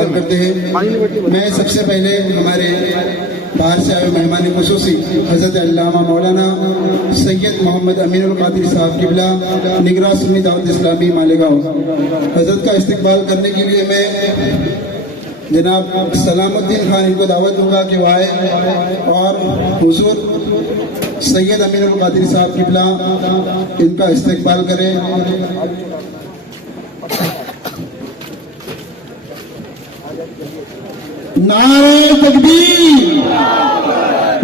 استقبال کرتے ہیں۔ میں سب سے پہلے ہمارے باہر سے آئے مہمان خصوصی حضرت علامہ مولانا سید محمد امین القادری صاحب قبلہ نگراں سنی دعوت اسلامی مالیگاؤں، حضرت کا استقبال کرنے کے لیے میں جناب سلام الدین خان ان کو دعوت دوں گا کہ وہ آئے اور حضور سید امین القادری صاحب قبلہ ان کا استقبال کریں۔ نعرہ تکبیر،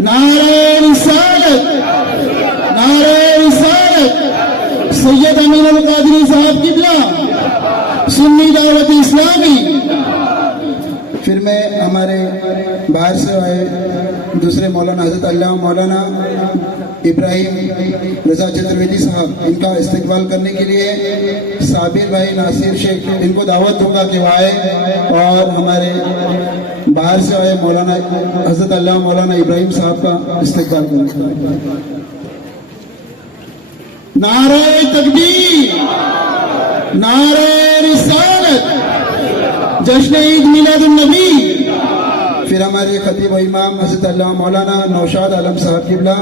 نعرہ رسالت، نعرہ رسالت، سید امین القادری صاحب قبلہ سنی دعوت اسلامی۔ پھر میں ہمارے باہر سے آئے دوسرے مولانا حضرت علامہ مولانا ابراہیم رضا چترویدی صاحب ان کا استقبال کرنے کے لیے صابر بھائی ناصر شیخ ان کو دعوت دوں گا کہ وہ آئے اور ہمارے باہر سے آئے مولانا حضرت علامہ مولانا ابراہیم صاحب کا استقبال کریں۔ نعرہ تکبیر، نعرہ رسالت، جشن عید میلاد النبی۔ پھر ہمارے خطیب و امام حضرت علامہ مولانا نوشاد عالم صاحب قبلہ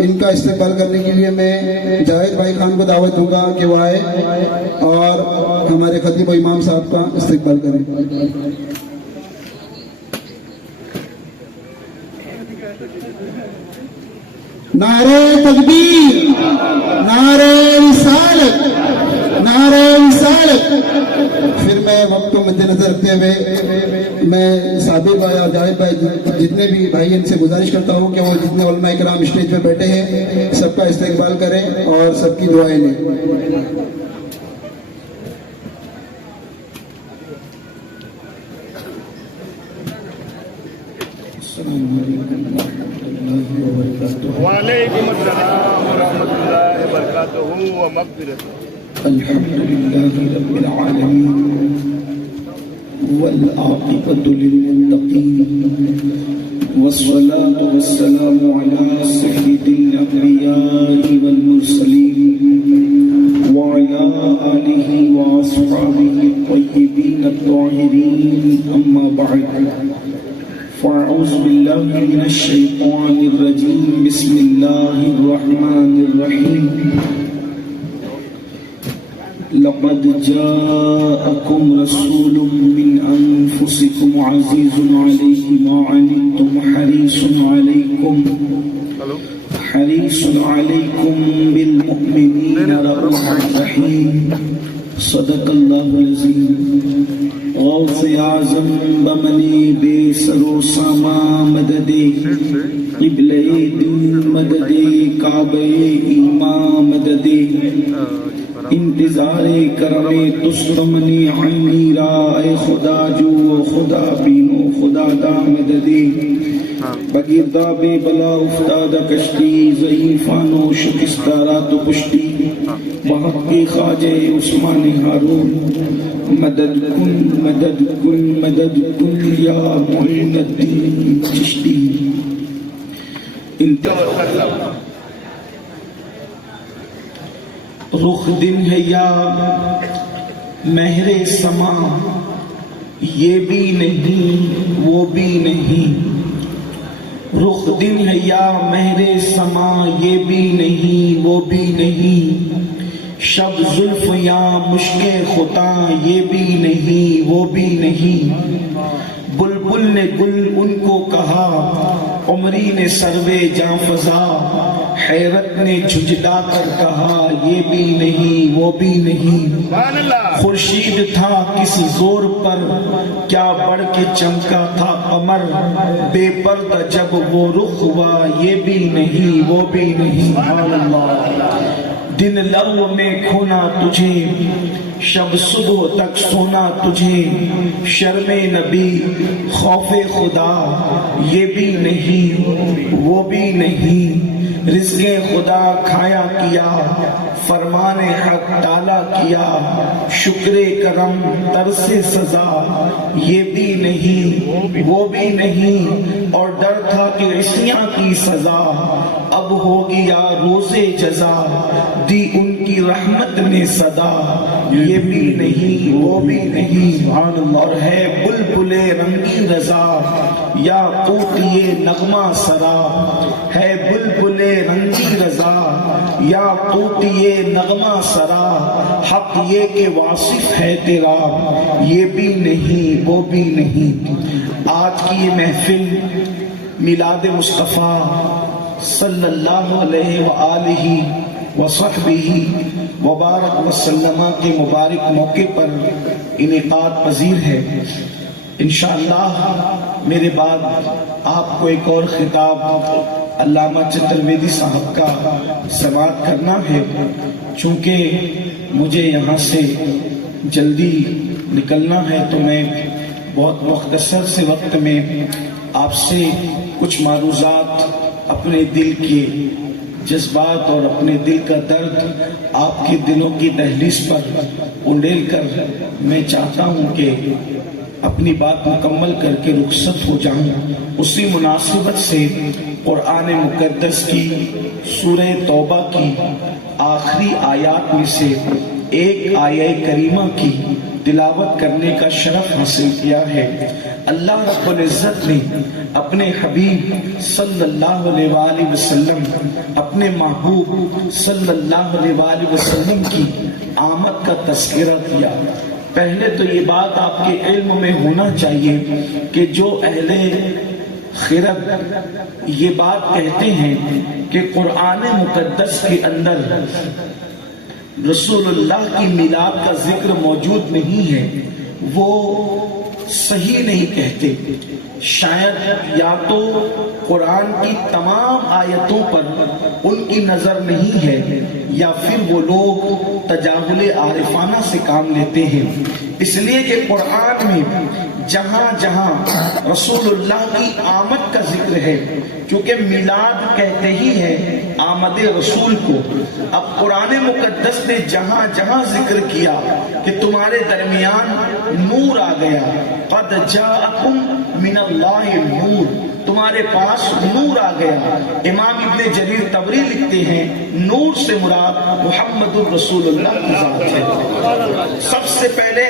ان کا استقبال کرنے کے لیے میں جاوید بھائی خان کو دعوت دوں گا کہ وہ آئے اور ہمارے خطیب و امام صاحب کا استقبال کریں۔ نعرہ تکبیر، نعرہ رسالت، نعرہ رسالت۔ پھر میں وقت کو مد نظر رکھتے ہوئے میں صابر بھائی اور جاوید بھائی جتنے بھی بھائی ان سے گزارش کرتا ہوں کہ وہ جتنے علماء کرام اسٹیج پر بیٹھے ہیں سب کا استقبال کریں اور سب کی دعائیں لیں۔ وعلیکم السلام ورحمۃ اللہ وبرکاتہ ومغفرتہ۔ الحمدللہ رب العالمین والعاقبۃ للمتقین والصلاة والسلام علی سید الانبیاء والمرسلین وعلی آلہ واصحابہ الطیبین الطاہرین، اما بعد فاعوذ باللہ من الشیطان الرجیم، بسم اللہ الرحمن الرحیم۔ لقد جاءكم رسول من أنفسكم عزيز عليه ما عنتم حريص عليكم بالمؤمنين رؤوف رحيم، صدق الله العظيم۔ غوث اعظم بمنی بے سرو ساما مدد قبلہ دین مدد کعبہ ایمان مدد انتظار کرم تستمنی عنی را، اے خدا جو خدا بینو خدا دا مددی بگیردہ بے بلا افتادہ کشتی ضعیفانو شکستارہ تو پشتی بحق خواجہ عثمان ہارون، مدد کن مدد کن مدد کن یا معین الدین چشتی۔ رخ دن ہے یا مہر سما، یہ بھی نہیں وہ بھی نہیں، رخ دن ہے یا مہر سما، یہ بھی نہیں وہ بھی نہیں، شب زلف یا مشک خطا، یہ بھی نہیں وہ بھی نہیں، بلبل نے گل ان کو کہا، عمری نے سروے جاں فضا، حیرت نے جھجلا کر کہا، یہ بھی نہیں وہ بھی نہیں، خورشید تھا کس زور پر کیا بڑھ کے چمکا تھا قمر، بے پردہ جب وہ رخ ہوا، یہ بھی نہیں وہ بھی نہیں۔ دن لو میں کھونا تجھے، شب صبح تک سونا تجھے، شرم نبی خوف خدا، یہ بھی نہیں وہ بھی نہیں، رزق خدا کھایا کیا، فرمان حق ٹالا کیا، شکر کرم طرز سزا یہ بھی نہیں وہ بھی نہیں، اور ڈر تھا کہ عصیاں کی سزا اب ہوگی یا روز جزا، دی ان کی رحمت نے صدا یہ بھی نہیں وہ بھی نہیں، اور ہے بلبل رنگی رضا یا طوطی نغمہ سرا، ہے بلبل رنگی رضا یا طوطی نغمہ سرا، حق یہ کہ واصف ہے تیرا یہ بھی نہیں وہ بھی نہیں۔ آج کی یہ محفل میلاد مصطفیٰ صلی اللہ علیہ وآلہ وصحبہ وبارک وسلم کے مبارک موقع پر انعقاد پذیر ہے۔ انشاءاللہ میرے بعد آپ کو ایک اور خطاب علامہ چترویدی صاحب کا سماعت کرنا ہے، چونکہ مجھے یہاں سے جلدی نکلنا ہے تو میں بہت مختصر سے وقت میں آپ سے کچھ معروضات، اپنے دل کے جذبات اور اپنے دل کا درد آپ کے دلوں کی دہلیز پر انڈیل کر میں چاہتا ہوں کہ اپنی بات مکمل کر کے رخصت ہو جاؤں۔ اسی مناسبت سے قرآن مقدس کی سورہ توبہ کی آخری آیات میں سے ایک آیہ کریمہ کی تلاوت کرنے کا شرف حاصل کیا ہے۔ اللہ رب العزت نے اپنے حبیب صلی اللہ علیہ وآلہ وسلم، اپنے محبوب صلی اللہ علیہ وآلہ وسلم کی آمد کا تذکرہ کیا۔ پہلے تو یہ بات آپ کے علم میں ہونا چاہیے کہ جو اہل خرد یہ بات کہتے ہیں کہ قرآن مقدس کے اندر رسول اللہ کی میلاد کا ذکر موجود نہیں ہے، وہ صحیح نہیں کہتے۔ شاید یا تو قرآن کی تمام آیتوں پر ان کی نظر نہیں ہے، یا پھر وہ لوگ تجاہل عارفانہ سے کام لیتے ہیں، اس لیے کہ قرآن میں جہاں جہاں رسول اللہ کی آمد کا ذکر ہے، کیونکہ میلاد کہتے ہی ہے آمد رسول کو، اب قرآن مقدس نے جہاں جہاں ذکر کیا کہ تمہارے درمیان نور آ گیا، قد جاءکم من اللہ نور، تمہارے پاس نور آ گیا۔ امام ابن جریر طبری لکھتے ہیں نور سے مراد محمد الرسول اللہ کی ذات ہے۔ سب سے پہلے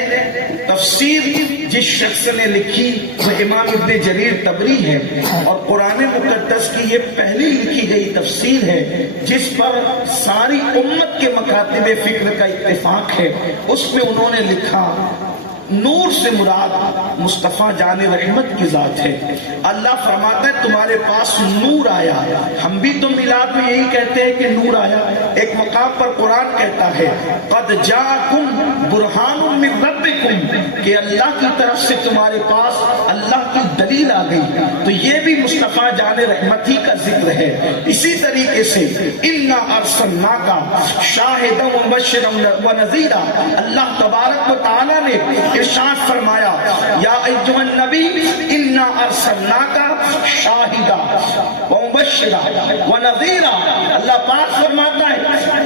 تفسیر جس شخص نے لکھی وہ امام ابن جریر طبری ہے، اور قرآن مقدس کی یہ پہلی لکھی گئی تفسیر ہے جس پر ساری امت کے مکاتب فکر کا اتفاق ہے۔ اس میں انہوں نے لکھا نور سے مراد مصطفیٰ جان رحمت کی ذات ہے۔ اللہ فرماتا ہے تمہارے پاس نور آیا۔ ہم بھی تو میلاد میں یہی کہتے ہیں کہ نور آیا۔ ایک مقام پر قرآن کہتا ہے قد جاءکم برہان من ربکم، کہ اللہ کی طرف سے تمہارے پاس اللہ کی دلیل آ گئی، تو یہ بھی مصطفیٰ جان رحمت ہی کا ذکر ہے۔ اسی طریقے سے انا ارسلناک شاہدا ومبشرا ونذیرا، اللہ تبارک و تعالی نے ارشاد فرمایا یا ایھا النبی انا ارسلناک شاہدا ومبشرا ونذیرا، اللہ پاک فرماتا ہے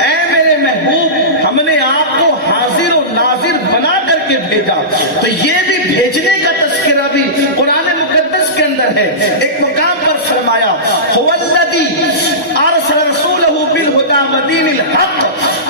اے میرے محبوب ہم نے آپ کو حاضر و ناظر بنا کر کے بھیجا۔ تو یہ بھی بھیجنے کا تذکرہ بھی قرآن مقدس کے اندر ہے۔ ایک مقام پر فرمایا هو الذی ارسل رسولہ بالہدی ودین الحق،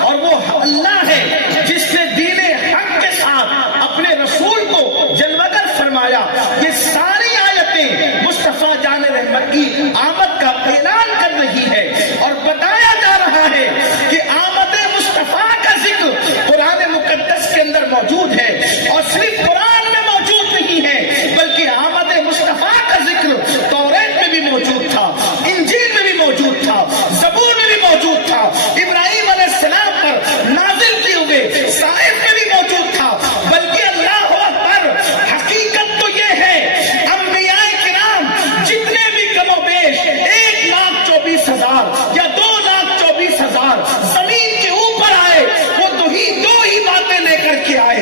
اور وہ اللہ ہے جس نے دین حق کے ساتھ اپنے رسول کو جلوگر فرمایا۔ یہ ساری آیتیں مصطفیٰ جان رحمت کی آمد کا اعلان کر رہی ہے، اور بتایا جا رہا ہے کہ آمد مصطفیٰ کا ذکر قرآن مقدس کے اندر موجود ہے، اور صرف قرآن میں موجود نہیں ہے بلکہ آمد مصطفیٰ کا ذکر توریت میں بھی موجود تھا، انجیل میں بھی موجود تھا، زبور میں بھی موجود تھا، ابراہیم علیہ السلام پر نازل کیے ہوئے صحائف میں بھی موجود تھا، بلکہ اللہ اکبر حقیقت تو یہ ہے انبیاء کرام جتنے بھی کم و بیش 1,24,000 یا 2,24,000 زمین کے اوپر آئے، وہ دو ہی باتیں لے کر کے آئے۔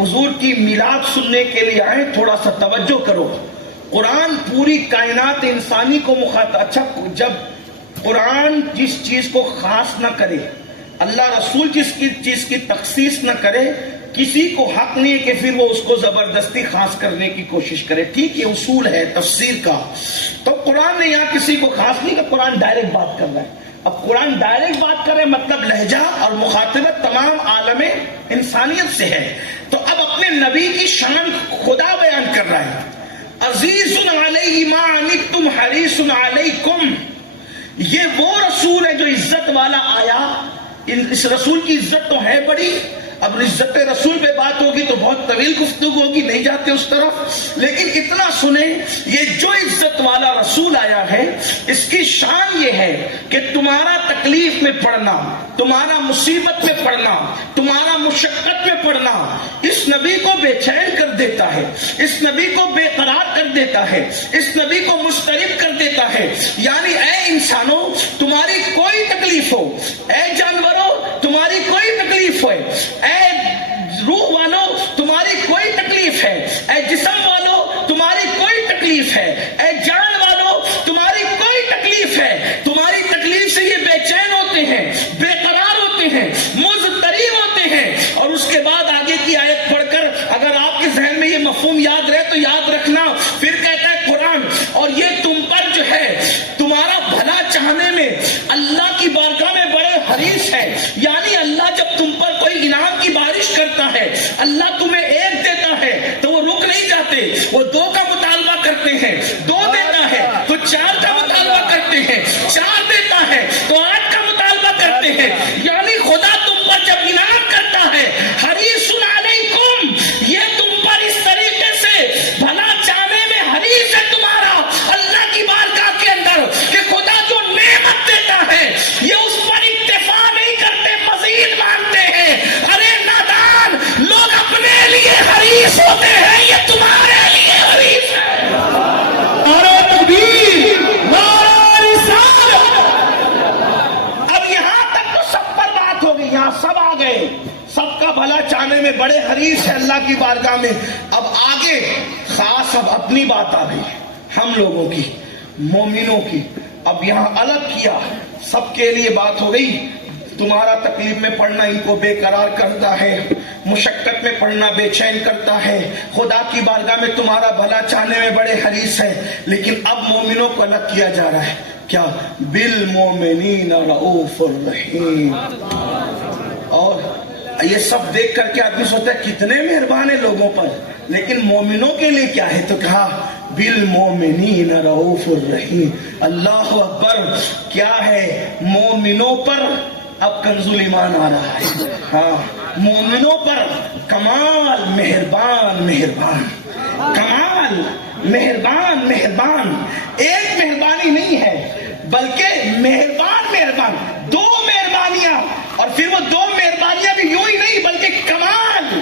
حضور کی میلاد سننے کے لیے آئے، تھوڑا سا توجہ کرو۔ قرآن پوری کائنات انسانی کو مخاطب، اچھا جب قرآن جس چیز کو خاص نہ کرے، اللہ رسول جس چیز کی تخصیص نہ کرے، کسی کو حق نہیں ہے کہ پھر وہ اس کو زبردستی خاص کرنے کی کوشش کرے۔ ٹھیک، یہ اصول ہے تفسیر کا۔ تو قرآن نے یہاں کسی کو خاص نہیں کہ قرآن ڈائریکٹ بات کر رہا ہے۔ اب قرآن ڈائریکٹ بات کر رہے مطلب لہجہ اور مخاطبت تمام عالم انسانیت سے ہے۔ تو اب اپنے نبی کی شان خدا بیان کر رہا ہے۔ عزیز علیہ ما عنتم حریص علیکم، یہ وہ رسول ہے جو عزت والا آیا۔ اس رسول کی عزت تو ہے بڑی، اب عزت رسول پہ بات ہوگی تو بہت طویل گفتگو ہوگی، نہیں جاتے اس طرف، لیکن اتنا سنیں، یہ جو عزت والا رسول آیا ہے اس کی شان یہ ہے کہ تمہارا تکلیف میں پڑنا، تمہارا مصیبت میں پڑنا، تمہارا مشقت میں پڑنا اس نبی کو بے چین کر دیتا ہے، اس نبی کو بے قرار کر دیتا ہے، اس نبی کو مضطرب کر دیتا ہے۔ یعنی اے انسانوں تمہاری کوئی تکلیف ہو، اے جانوروں تمہاری کوئی تکلیف ہو، اے روح والوں تمہاری کوئی تکلیف ہے، اے جسم والوں تمہاری کوئی تکلیف ہے، اے جان والوں تمہاری کوئی تکلیف ہے، تمہاری تکلیف سے یہ بے چین ہوتے ہیں، بے قرار ہوتے ہیں، مضطرب ہوتے ہیں۔ اور اس کے بعد آگے کی آیت پڑھ کر اگر آپ کے ذہن میں یہ مفہوم یاد رہے تو یاد رکھنا، پھر کہتا ہے قرآن اور یہ تم پر جو ہے تمہارا بھلا چاہنے میں اللہ کی بارگاہ میں بڑے حریص ہے۔ یعنی اللہ جب تم پر کوئی انعام کی بارش کرتا ہے، اللہ تمہیں ایک دیتا ہے تو وہ رک نہیں جاتے، وہ دو کا مطالبہ کرتے ہیں، دو دیتا ہے تو چار کا مطالبہ کرتے ہیں، چار دیتا ہے تو آٹھ کا مطالبہ کرتے ہیں۔ یعنی خدا تم پر جب انعام کرتا ہے حریص علیکم، یہ تم پر اس طریقے سے بھلا چاہنے میں حریص ہے تمہارا اللہ کی بارگاہ کے اندر کہ خدا جو نعمت دیتا ہے یہ اس پر اکتفا نہیں کرتے، مزید مانگتے ہیں۔ ارے نادان لوگ اپنے لیے حریص ہوتے ہیں، یہ تمہارے لیے حریص ہے۔ نعرہ تکبیر، نعرہ رسالت۔ اب یہاں تک تو سب پر بات ہو گئی، یہاں سب آ گئے، سب کا بھلا چاہنے میں بڑے حریص ہے اللہ کی بارگاہ میں۔ اب آگے خاص اب اپنی بات آ گئی، ہم لوگوں کی، مومنوں کی۔ اب یہاں الگ کیا، سب کے لیے بات ہو گئی۔ تمہارا تکلیف میں پڑنا ان کو بے قرار کرتا ہے، مشقت میں پڑنا بے چین کرتا ہے، خدا کی بارگاہ میں تمہارا بھلا چاہنے میں بڑے حریص ہے۔ لیکن اب مومنوں کو الگ کیا جا رہا ہے، کیا؟ بالمومنین رؤوف الرحیم۔ اور یہ سب دیکھ کر کے آدمی سوچتا ہے کتنے مہربان ہیں لوگوں پر، لیکن مومنوں کے لیے کیا ہے؟ تو کہا بالمومنین رؤوف الرحیم۔ اللہ اکبر! کیا ہے مومنوں پر؟ اب کنز الایمان آ رہا ہے۔ ہاں، مومنوں پر کمال مہربان، مہربان کمال مہربان، مہربان۔ ایک مہربانی نہیں ہے بلکہ مہربان، مہربان، دو مہربانیاں، اور پھر وہ دو مہربانیاں بھی یوں ہی نہیں بلکہ کمال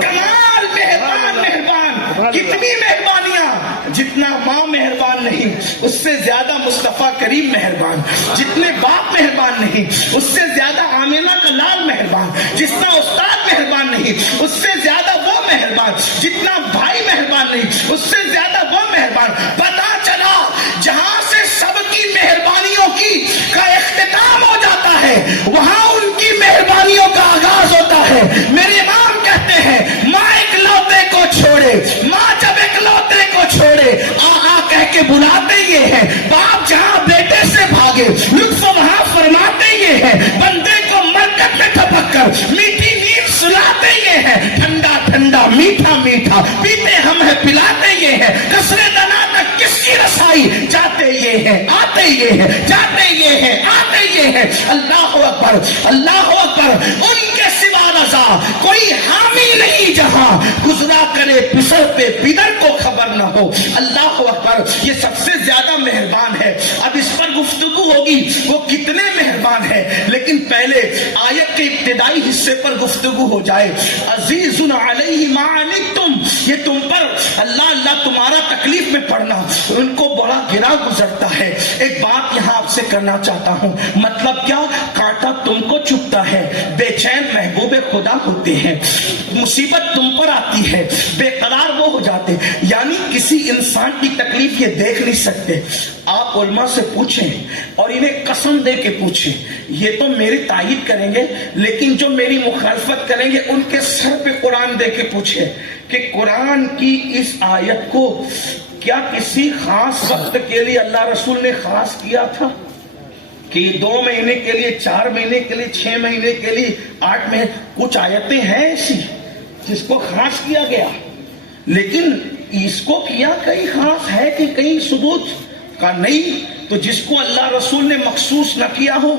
کمال مہربان، مہربان۔ کتنی مہربانیاں! جتنا ماں مہربان نہیں اس سے زیادہ مصطفیٰ کریم مہربان، جتنے باپ مہربان نہیں اس سے زیادہ آمینہ کا لال مہربان، جتنا استاد مہربان نہیں اس سے زیادہ وہ مہربان، جتنا بھائی مہربان نہیں اس سے زیادہ وہ مہربان۔ پتا چلا جہاں سے سب کی مہربانیوں کی کا اختتام ہو جاتا ہے وہاں ان کی مہربانیوں کا آغاز ہوتا ہے۔ میرے امام کہتے ہیں ماں اکلوتے کو چھوڑے، ماں جب اکلوتے کو چھوڑے آ کہہ کے بلاتے یہ ہیں، باپ جہاں بیٹے سے بھاگے لطف وہاں فرماتے یہ ہیں، بندے کو مرکت میں تھپک کر میٹھی نیند سلاتے یہ ہیں، ٹھنڈا ٹھنڈا میٹھا میٹھا پیتے ہم ہیں پلاتے یہ ہیں، کسرے دنا تک کس کی رسائی جاتے یہ ہیں، آتے یہ ہیں، جاتے یہ ہیں، آتے یہ ہیں۔ اللہ اکبر، اللہ اکبر۔ ان کے سوا رضا کوئی حامی نہیں جہاں گزرا کرے پسر پہ پدر کو خبر نہ ہو۔ اللہ اکبر، یہ سب سے زیادہ مہربان ہے۔ اب اس پر گفتگو ہوگی وہ کتنے مہربان ہے، لیکن پہلے آیت کے ابتدائی حصے پر گفتگو ہو جائے۔ عزیز علیہ ما عنتم، یہ تم پر اللہ اللہ تمہارا تکلیف میں پڑنا ان کو بڑا گرا گزرتا ہے. ایک بات یہاں آپ سے کرنا چاہتا ہوں, مطلب کیا؟ کانٹا تم کو چبھتا ہے, بے چین محبوب خدا ہوتے ہیں, مصیبت تم پر آتی ہے, بے قرار وہ ہو جاتے. یعنی کسی انسان کی تکلیف یہ دیکھ نہیں سکتے. آپ علماء سے پوچھیں اور انہیں قسم دے کے پوچھیں, یہ تو میری تائید کریں گے لیکن جو میری مخالفت کریں گے ان کے سر پہ قرآن دے کے پوچھیں کہ قرآن کی اس آیت کو کیا کسی خاص وقت کے لیے اللہ رسول نے خاص کیا تھا کہ 2 مہینے کے لیے, 4 مہینے کے لیے, 6 مہینے کے لیے, 8 مہینے؟ کچھ آیتیں ہیں ایسی جس کو خاص کیا گیا, لیکن اس کو کیا کہیں خاص ہے کہ کہیں ثبوت کا نہیں. تو جس کو اللہ رسول نے مخصوص نہ کیا ہو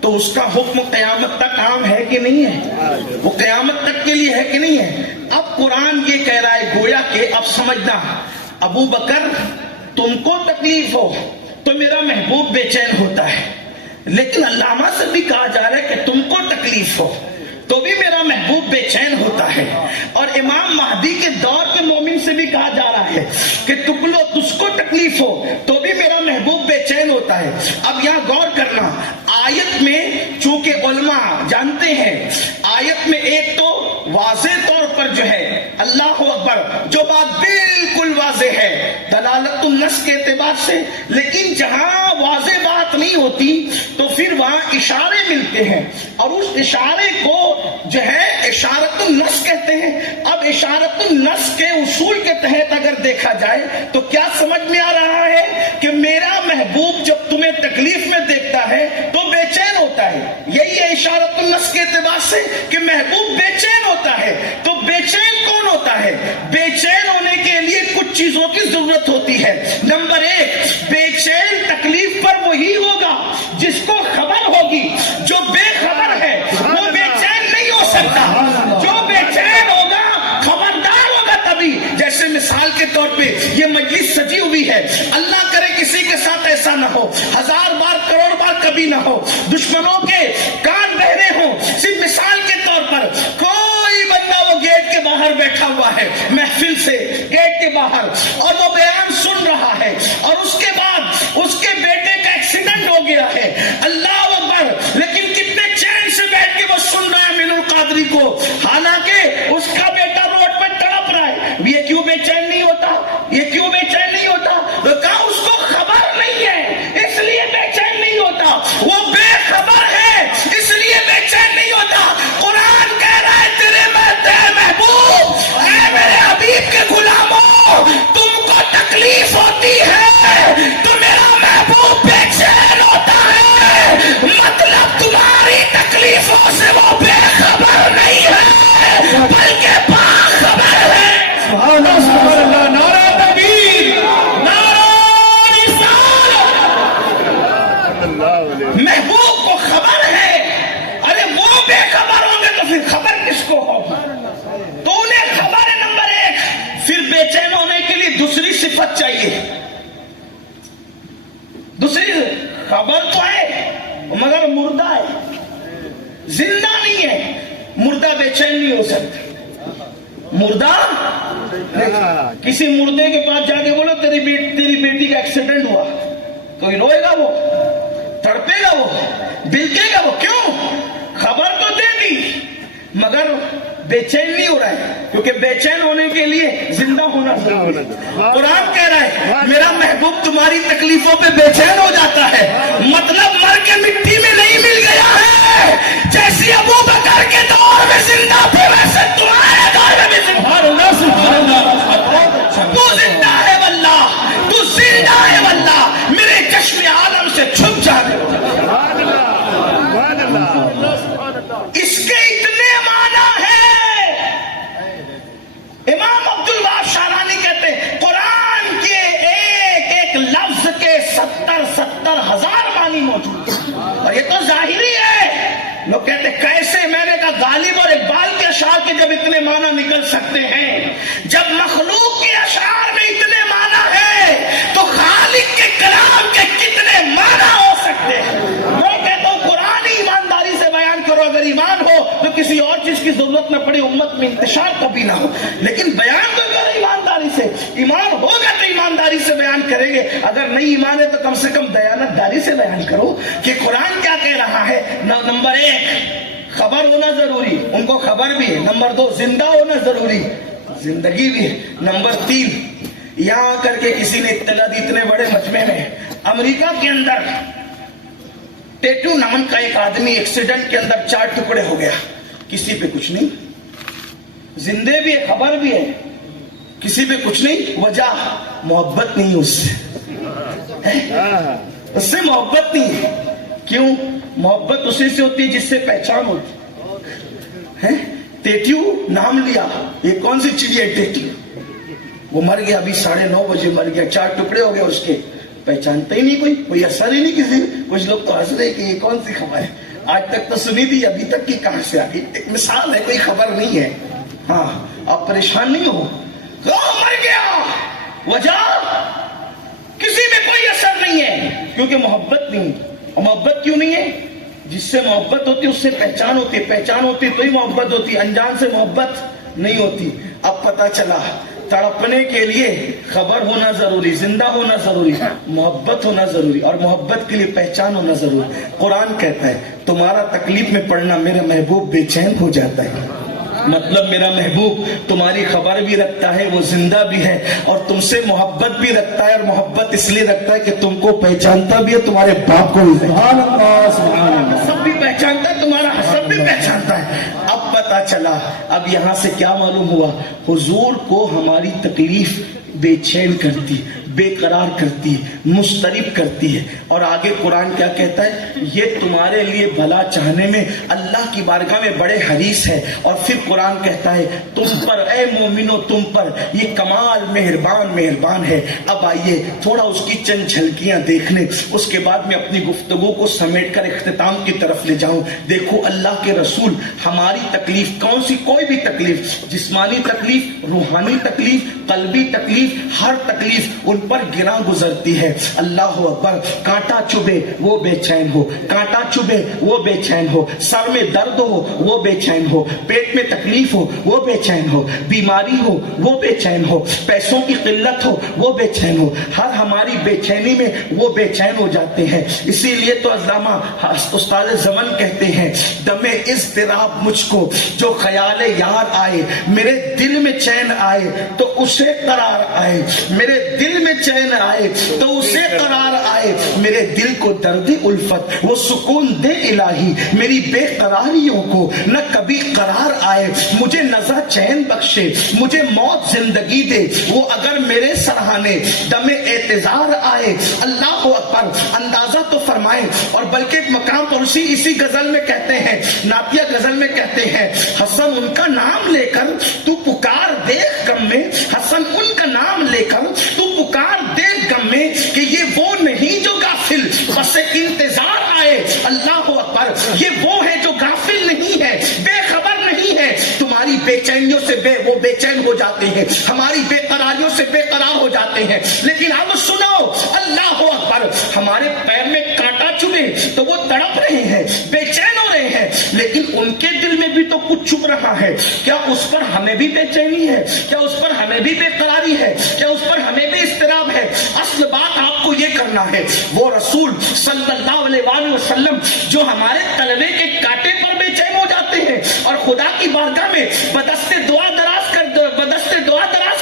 تو اس کا حکم قیامت تک عام ہے کہ نہیں ہے؟ وہ قیامت تک کے لیے ہے کہ نہیں ہے؟ اب قرآن یہ کہہ رہا ہے گویا کہ اب سمجھنا, ابو بکر تم کو تکلیف ہو تو میرا محبوب بے چین ہوتا ہے, لیکن علامہ سے بھی کہا جا رہا ہے کہ تم کو تکلیف ہو تو بھی میرا محبوب بے چین ہوتا ہے. اور امام مہدی کے دور کے مومن سے بھی کہا جا رہا ہے کہ تجھ کو تکلیف ہو تو بھی میرا محبوب بے چین ہوتا ہے. اب یہاں غور کرنا, آیت میں چونکہ علماء جانتے ہیں آیت میں ایک تو واضح طور پر جو ہے اللہ اکبر جو بات بالکل واضح ہے دلالت النص کے اعتبار سے, لیکن جہاں واضح بات نہیں ہوتی تو پھر وہاں اشارے ملتے ہیں اور اس اشارے کو جو ہے اشارت النص کہتے ہیں. اب اشارت النص کے اصول کے تحت اگر دیکھا جائے تو کیا سمجھ میں آ رہا ہے کہ میرا محبوب جب تمہیں تکلیف میں دیکھتا ہے تو بے چین ہوتا ہے. یہی ہے اشارت النص کے اعتبار سے کہ محبوب بے چین ہوتا ہے. تو بے چین کون ہوتا ہے؟ بے چین ہونے کے لیے کچھ چیزوں کی ضرورت ہوتی ہے. نمبر 1, بے چین تکلیف پر وہی ہوگا جس کو خبر ہوگی. جو بے خبر ہے وہ بے چین نہیں ہو سکتا. جو بے چین ہوگا خبردار ہوگا تبھی. جیسے مثال کے طور پہ یہ مجلس سجی ہوئی ہے, اللہ کرے کسی کے ساتھ ایسا نہ ہو, 1000 بار کروڑ بار کبھی نہ ہو, دشمنوں کے کان بہرے ہوں. صرف مثال کے طور پر کوئی بندہ وہ گیٹ کے باہر بیٹھا ہوا ہے محفل سے گیٹ کے باہر اور وہ بیان سن رہا ہے اور اس کے بعد اس کے بیٹے کا ایکسیڈنٹ ہو گیا ہے, اللہ اکبر, لیکن کتنے چین سے بیٹھ کے وہ سن رہا ہے مین القادری کو, حالانکہ اس کا بیٹا روڈ پہ تڑپ رہا ہے. یہ کیوں بے چین نہیں ہوتا؟ یہ کیوں بے چین نہیں ہوتا؟ تو کہا اس کو خبر نہیں ہے اس لیے بے چین نہیں ہوتا. وہ بے خبر ہے اس لیے بے چین نہیں ہوتا. قرآن کہہ رہا ہے تیرے محبوب, اے میرے حبیب کے غلاموں, تم کو تکلیف ہوتی ہے تو میرا محبوب بے چین ہوتا ہے. مطلب تمہاری تکلیفوں سے وہ بے خبر نہیں ہے بلکہ باخبر ہے. سبحان اللہ, نعرہ تکبیر, نعرہ رسالت. محبوب کو خبر ہے, ارے وہ بے خبر ہوں گے تو پھر خبر کس کو ہو؟ تو انہیں خبر ہے نمبر 1. پھر بے چین ہونے کے لیے دوسری صفت چاہیے. دوسری خبر تو ہے مگر مردہ ہے, زندہ نہیں ہے. مردہ بے چین نہیں ہو سکتا. مردہ کسی مردے کے پاس جا کے بولو تیری بیٹی کا ایکسیڈنٹ ہوا, کوئی روئے گا, وہ تڑپے گا, وہ بلکے گا. وہ کیوں؟ خبر تو دے دی مگر بے چین نہیں ہو رہا ہے, کیونکہ بے چین ہونے کے لیے زندہ ہونا ضروری ہے. قرآن کہہ رہا ہے میرا محبوب تمہاری تکلیفوں پہ بے چین ہو جاتا ہے. مطلب مر کے مٹی میں نہیں مل گیا ہے, جیسی ابو بکر کے دور میں زندہ تھے ویسے تمہارے دور میں بھی زندہ. تو زندہ ہے واللہ, تو زندہ ہے واللہ, میرے چشم عالم سے چھپ جانے. اس کے اتنے معنی ہیں. امام عبدالوہاب شعرانی کہتے ہیں قرآن کے ایک ایک لفظ کے 70 ہزار معنی موجود ہیں, اور یہ تو ظاہری ہے. لوگ کہتے کیسے؟ میں نے کہا غالب اور اقبال کے اشعار کے جب اتنے معنی نکل سکتے ہیں, جب مخلوق کے اشعار میں اتنے معنی ہے تو خالق کے کلام کے کتنے معنی ہو سکتے ہیں. میں کہتا ہوں قرآن ایمانداری سے بیان کرو, اگر ایمان ہو تو کسی اور چیز کی ضرورت نہ پڑے, امت میں انتشار کبھی نہ ہو, لیکن بیان تو کرے نہیں ایمان ہے تو کم سے کم دیانتداری سے بیان کرو کہ قرآن کیا کہہ رہا ہے۔ نمبر 1 خبر ہونا ضروری، ان کو خبر بھی ہے۔ نمبر 2 زندہ ہونا ضروری، زندگی بھی ہے۔ نمبر 3 یہاں کر کے کسی نے اطلاع دی اتنے بڑے مجمع میں، امریکہ کے اندر ٹیٹو نام کا ایک آدمی ایکسیڈنٹ کے اندر 4 ٹکڑے ہو گیا، کسی پہ کچھ نہیں، زندے بھی ہے، خبر بھی ہے، کسی پہ کچھ نہیں۔ وجہ محبت نہیں اس سے محبت نہیں۔ کیوں؟ محبت اسی سے ہوتی ہے جس سے پہچان ہوتی ہے۔ ٹیٹو نام لیا، یہ کون سی چیز ہے ٹیٹو؟ وہ مر گیا، ابھی 9:30 بجے مر گیا، 4 ٹکڑے ہو گئے اس کے، پہچانتا ہی نہیں کوئی اثر ہی نہیں کسی۔ کچھ لوگ تو ہنس رہے کہ یہ کون سی خبر ہے، آج تک تو سنی تھی، ابھی تک کی کہاں سے آ گئی؟ ایک مثال ہے، کوئی خبر نہیں ہے۔ ہاں آپ پریشان نہیں ہو، مر گیا، وجہ کسی میں کوئی اثر نہیں ہے، کیونکہ محبت نہیں۔ اور محبت کیوں نہیں ہے؟ جس سے محبت ہوتی ہے اس سے پہچان ہوتی ہے، پہچان ہوتی ہے تو ہی محبت ہوتی ہے، انجان سے محبت نہیں ہوتی۔ اب پتا چلا تڑپنے کے لیے خبر ہونا ضروری، زندہ ہونا ضروری، محبت ہونا ضروری، اور محبت کے لیے پہچان ہونا ضروری۔ قرآن کہتا ہے تمہارا تکلیف میں پڑنا میرا محبوب بے چین ہو جاتا ہے۔ مطلب میرا محبوب تمہاری خبر بھی رکھتا ہے، وہ زندہ بھی ہے، اور تم سے محبت بھی رکھتا ہے، اور محبت اس لیے رکھتا ہے کہ تم کو پہچانتا بھی ہے، تمہارے باپ کو بھی، سبحان اللہ سبحان اللہ، سب بھی پہچانتا ہے، تمہارا حسب بھی پہچانتا ہے۔ اب پتا چلا، اب یہاں سے کیا معلوم ہوا؟ حضور کو ہماری تکلیف بے چین کرتی، بے قرار کرتی، مضطرب کرتی ہے۔ اور آگے قرآن کیا کہتا ہے؟ یہ تمہارے لیے بھلا چاہنے میں اللہ کی بارگاہ میں بڑے حریص ہے۔ اور پھر قرآن کہتا ہے تم پر اے مومنو، تم پر یہ کمال مہربان ہے۔ اب آئیے تھوڑا اس کی چند جھلکیاں دیکھ لیں، اس کے بعد میں اپنی گفتگو کو سمیٹ کر اختتام کی طرف لے جاؤں۔ دیکھو اللہ کے رسول ہماری تکلیف، کون سی کوئی بھی تکلیف، جسمانی تکلیف، روحانی تکلیف، قلبی تکلیف، ہر تکلیف ان پر گراں گزرتی ہے۔ اللہ اکبر۔ کانٹا چبھے وہ بے چین ہو، کانٹا چبھے وہ بے چین ہو، سر میں درد ہو وہ بے چین ہو، پیٹ میں تکلیف ہو وہ بے چین ہو، بیماری ہو وہ بے چین ہو، پیسوں کی قلت ہو وہ بے چین ہو، ہر ہماری بے چینی میں وہ بے چین ہو جاتے ہیں۔ اسی لیے تو علامہ استاد زمن کہتے ہیں دم اضطراب مجھ کو جو خیال یار آئے، میرے دل میں چین آئے تو اسے قرار آئے، میرے دل میں چین آئے تو اسے قرار آئے، میرے دل کو درد الفت وہ سکون دے الہی، میری بے قراریوں کو نہ کبھی قرار آئے، مجھے نزا چین بخشے، مجھے موت زندگی دے وہ اگر میرے سرہانے دم اعتذار آئے۔ اللہ اکبر۔ اندازہ تو فرمائیں، اور بلکہ ایک مقام پر اسی غزل میں کہتے ہیں، نعتیہ غزل میں کہتے ہیں حسن ان کا نام لے کر تو پکار دیکھ غم میں، حسن ان کا نام لے کر تو پکار دیکھ غم میں کہ یہ وہ نہیں جو غافل بس انتظار آئے۔ اللہ اکبر۔ یہ وہ ہے جو غافل نہیں ہے، بے خبر نہیں ہے، تمہاری بے چینیوں سے وہ بے چین ہو جاتے ہیں، ہماری بے قراریوں سے بے قرار ہو جاتے ہیں۔ لیکن اب سنو، اللہ اکبر، ہمارے پیر میں کانٹا چبھے تو وہ تڑپ رہے ہیں، بے چین ہو رہے ہیں، لیکن ان کے دل میں بھی تو کچھ چبھ رہا ہے۔ کیا اس پر ہمیں بھی بے چینی ہے؟ کیا اس پر ہمیں بھی بے قراری ہے؟ کیا اس پر ہمیں بھی اضطراب ہے؟ اصل بات آپ کو یہ کرنا ہے، وہ رسول صلی اللہ علیہ وآلہ وسلم جو ہمارے تلوے کے کانٹے پر بے چین ہو جاتے ہیں اور خدا کی بارگاہ میں بدست دعا دراز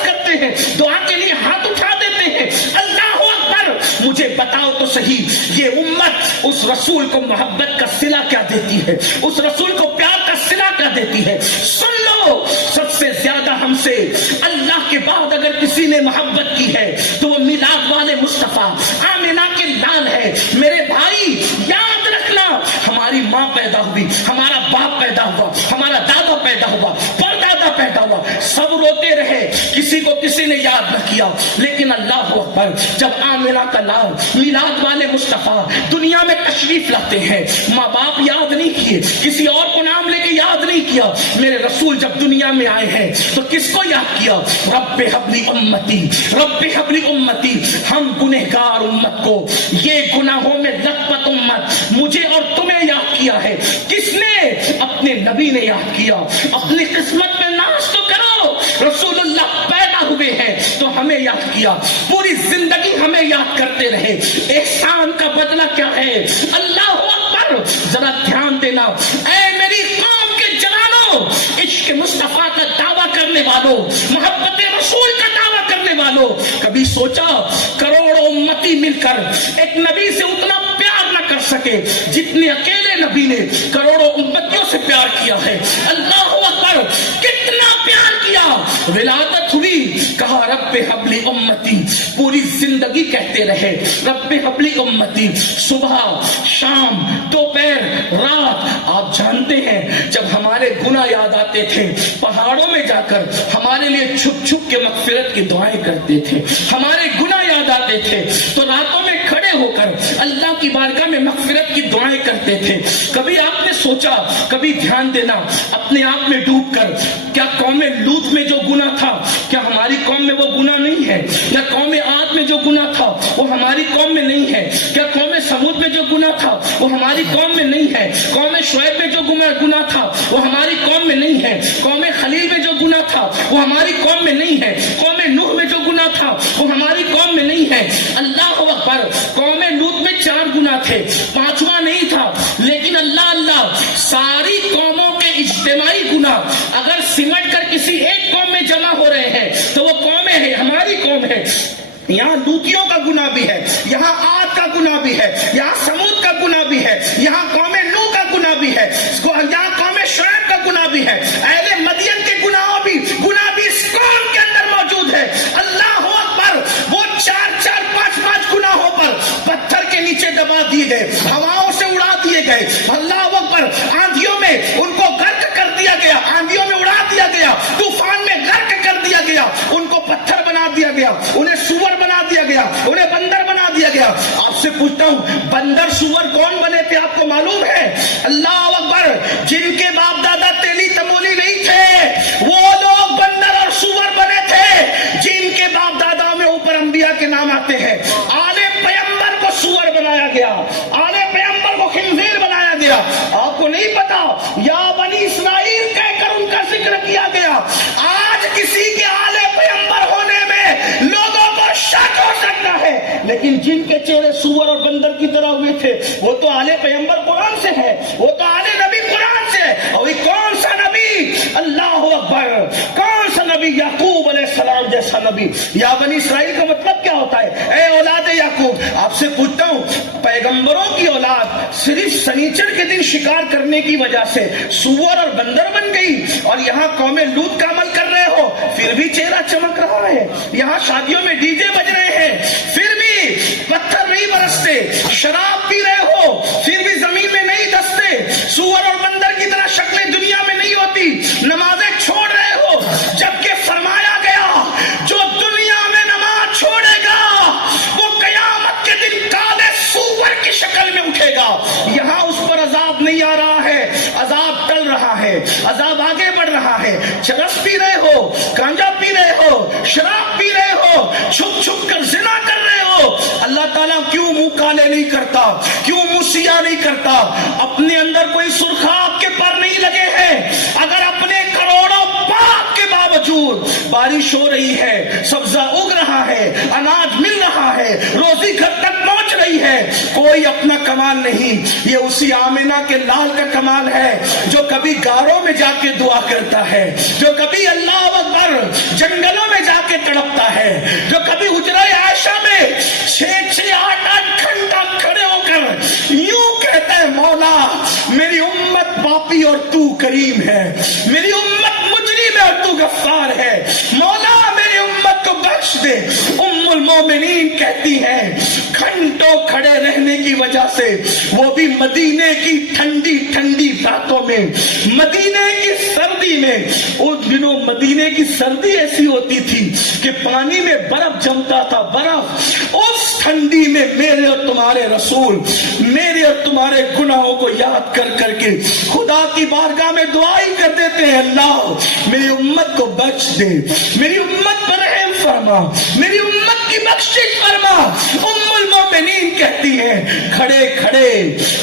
کرتے ہیں، دعا کے لیے ہاتھ اٹھا دیتے ہیں۔ اللہ اکبر۔ مجھے بتاؤ تو صحیح، یہ امت اس رسول کو محبت کا صلہ کیا دیتی ہے، اس رسول کو پیار کا صلہ کیا دیتی ہے؟ سن لو، سب سے زیادہ ہم سے اللہ کے بعد اگر کسی نے محبت کی ہے تو وہ میلاد والے مصطفیٰ آمنہ کے لال ہے۔ میرے بھائی یاد رکھنا، ہماری ماں پیدا ہوئی، ہمارا باپ پیدا ہوا، ہمارا دادا پیدا ہوا، پردادا پیدا ہوا، سب روتے رہے، کسی کو کسی نے یاد نہ کیا، لیکن اللہ اکبر، جب آمنہ کا لال میلاد والے مصطفیٰ دنیا میں تشریف لاتے ہیں، ماں باپ یاد نہیں کیے، کسی اور کو نام لے کے یاد نہیں کیا، میرے رسول جب دنیا میں آئے ہیں تو کس کو یاد کیا؟ رب حبلی امتی، رب حبلی امتی، ہم گنہگار امت کو، یہ گناہوں میں لطپت امت، مجھے اور تمہیں یاد کیا ہے۔ کس نے؟ اپنے نبی نے یاد کیا۔ اپنی قسمت میں ناز تو کرو، رسول اللہ پیدا ہوئے ہیں تو ہمیں یاد کیا۔ پوری پوری زندگی ہمیں یاد کرتے رہے احسان کا بدلہ کیا ہے. اللہ اکبر. ذرا دھیان دینا اے میری قوم کے جوانوں, عشق مصطفیٰ کا دعویٰ کرنے والوں, محبت رسول کا دعویٰ کرنے والوں, کبھی سوچا کروڑوں امتی مل کر ایک نبی سے اتنا پیار نہ کر سکے جتنے اکیلے نبی نے کروڑوں امتیوں سے پیار کیا ہے. اللہ اکبر. کتنا پیار کیا. ولادت ہوئی, کہا رب حبلی امتی. پوری زندگی کہتے رہے رب حبلی امتی. صبح شام دوپہر رات. آپ جانتے ہیں جب ہمارے گناہ یاد آتے تھے پہاڑوں میں جا کر ہمارے لیے چھپ چھپ کے مغفرت کی دعائیں کرتے تھے. ہمارے گناہ یاد آتے تھے تو راتوں میں کھڑے ہو کر اللہ کی بارگاہ میں مغفرت کی دعائیں کرتے تھے. کبھی آپ نے سوچا, کبھی دھیان دینا اپنے آپ میں ڈوب کر, کیا قوم لوط میں جو گناہ تھا کیا ہماری قوم میں وہ گناہ نہیں ہے؟ کیا قوم عاد میں جو گناہ تھا وہ ہماری قوم میں نہیں ہے؟ کیا قوم سمود میں جو گناہ تھا وہ ہماری قوم میں نہیں ہے؟ قوم شعیب میں جو گناہ تھا وہ ہماری قوم میں نہیں ہے؟ قوم خلیل میں جو گناہ تھا وہ ہماری قوم میں نہیں ہے؟ قوم نوح میں جو گناہ تھا وہ ہماری قوم میں نہیں ہے؟ اللہ اکبر. قوم لوط میں 4 گناہ تھے, 5واں نہیں تھا, لیکن اللہ اللہ ساری قوموں کے اجتماعی گناہ اگر سمٹ کر کسی ایک قوم میں جمع ہو رہے ہیں تو وہ قومیں ہیں, ہماری قوم ہے. یہاں لوطیوں کا گناہ بھی ہے, یہاں عاد کا گناہ بھی ہے, یہاں سمود کا گناہ بھی ہے, یہاں قوم نوح کا گناہ بھی ہے, یہاں قوم شعیب کا گناہ بھی ہے, اہل مدین کے گناہ بھی اس قوم کے اندر موجود ہے. اللہ اکبر. وہ 4 5 گناہوں پر پتھر کے نیچے دبا دیے گئے, ہواؤں سے اڑا دیے گئے. اللہ اکبر. آندھیوں میں ان کو غرق کر دیا گیا, آندھیوں میں اڑا دیا گیا, طوفان میں غرق کر دیا گیا, ان کو پتھر بنا دیا گیا, انہیں سور بنا دیا گیا, انہیں بندر بنا دیا گیا. آپ سے پوچھتا ہوں بندر سور کون بنے تھے آپ کو معلوم ہے؟ اللہ اکبر. جن کے باپ دادا تیلی تمولی نہیں تھے وہ لوگ بندر اور سور بنے تھے. جن کے باپ دادا میں اوپر انبیاء کے نام آتے ہیں, آل پیغمبر کو سور بنایا گیا, آل پیغمبر کو خنزیر بنایا گیا. آپ کو نہیں پتا یا بنی اسرائیل کہہ کر ان کا ذکر کیا گیا. آج کسی کے آل پیغمبر ہونے میں لوگوں کو شک ہو سکتا ہے, لیکن جن کے چہرے سور اور بندر کی طرح ہوئے تھے وہ تو آل پیغمبر قرآن سے ہے, وہ تو آل نبی قرآن سے. اور کون سا نبی؟ اللہ اکبر. کون سا نبی؟ یعقوب علیہ السلام جیسا نبی. یا بنی اسرائیل کا مطلب کیا ہوتا ہے؟ اے اولاد یعقوب. آپ سے پوچھتا ہوں پیغمبروں کی اولاد صرف سنیچر کے دن شکار کرنے کی وجہ سے سور اور بندر بن گئی, اور یہاں قوم لوط کا عمل کر رہے ہو پھر بھی چہرہ چمک رہا ہے. یہاں شادیوں میں ڈی جے بج رہے ہیں پھر بھی پتھر نہیں برستے, شراب پی رہے ہو پھر بھی زمین میں نہیں دستے, سور اور بندر کی طرح شکلیں دنیا میں نہیں ہوتی, نمازیں چھوڑ رہے ہو, جبکہ فرمایا گیا جو دنیا میں نماز چھوڑے گا وہ قیامت کے دن کالے سور کی شکل میں اٹھے گا. یہاں اس پر عذاب نہیں آ رہا ہے, عذاب ٹل رہا ہے, عذاب آگے بڑھ رہا ہے. چرس پی رہے ہو, گانجا پی رہے ہو, شراب پی رہے ہو, چھپ چھپ کر زنا کر رہے ہو. اللہ تعالیٰ کیوں منہ کالے نہیں کرتا, کیوں منہ سیاہ نہیں کرتا؟ اپنے اندر کوئی سرخاب کے پر نہیں لگے ہیں. اگر اپنے کروڑوں پاک کے باوجود بارش ہو رہی ہے, سبزہ اگ رہا ہے, اناج مل رہا ہے, روزی گھر تک پہنچ رہی ہے, کوئی اپنا کمال نہیں. یہ اسی آمنہ کے لال کا کمال ہے جو کبھی گاروں میں جا کے دعا کرتا ہے, جو کبھی اللہ اکبر جنگلوں میں جا کے تڑپتا ہے, جو کبھی حجرہ عائشہ میں 6-8 گھنٹہ کھڑے ہو کر یوں کہتا ہے مولا میری امت پاپی اور تو کریم ہے, میری امت مجرم ہے اور تو غفار ہے, مولا میری امت کو بخش دے. ام المومنین کہتی ہیں گھنٹوں کھڑے رہنے کی وجہ سے, وہ بھی مدینے کی ٹھنڈی ٹھنڈی راتوں میں, مدینے کی سردی میں. اس دنوں مدینے کی سردی ایسی ہوتی تھی کہ پانی میں برف جمتا تھا, برف. اس ٹھنڈی میں میرے اور تمہارے رسول میرے اور تمہارے گناہوں کو یاد کر کر کے خدا کی بارگاہ میں دعائی کر دیتے ہیں, اللہ میری امت کو بخش دے, میری امت پر رحم فرما. فرما, میری امت کی بخشش فرما. ام المومنین کہتی ہیں کھڑے کھڑے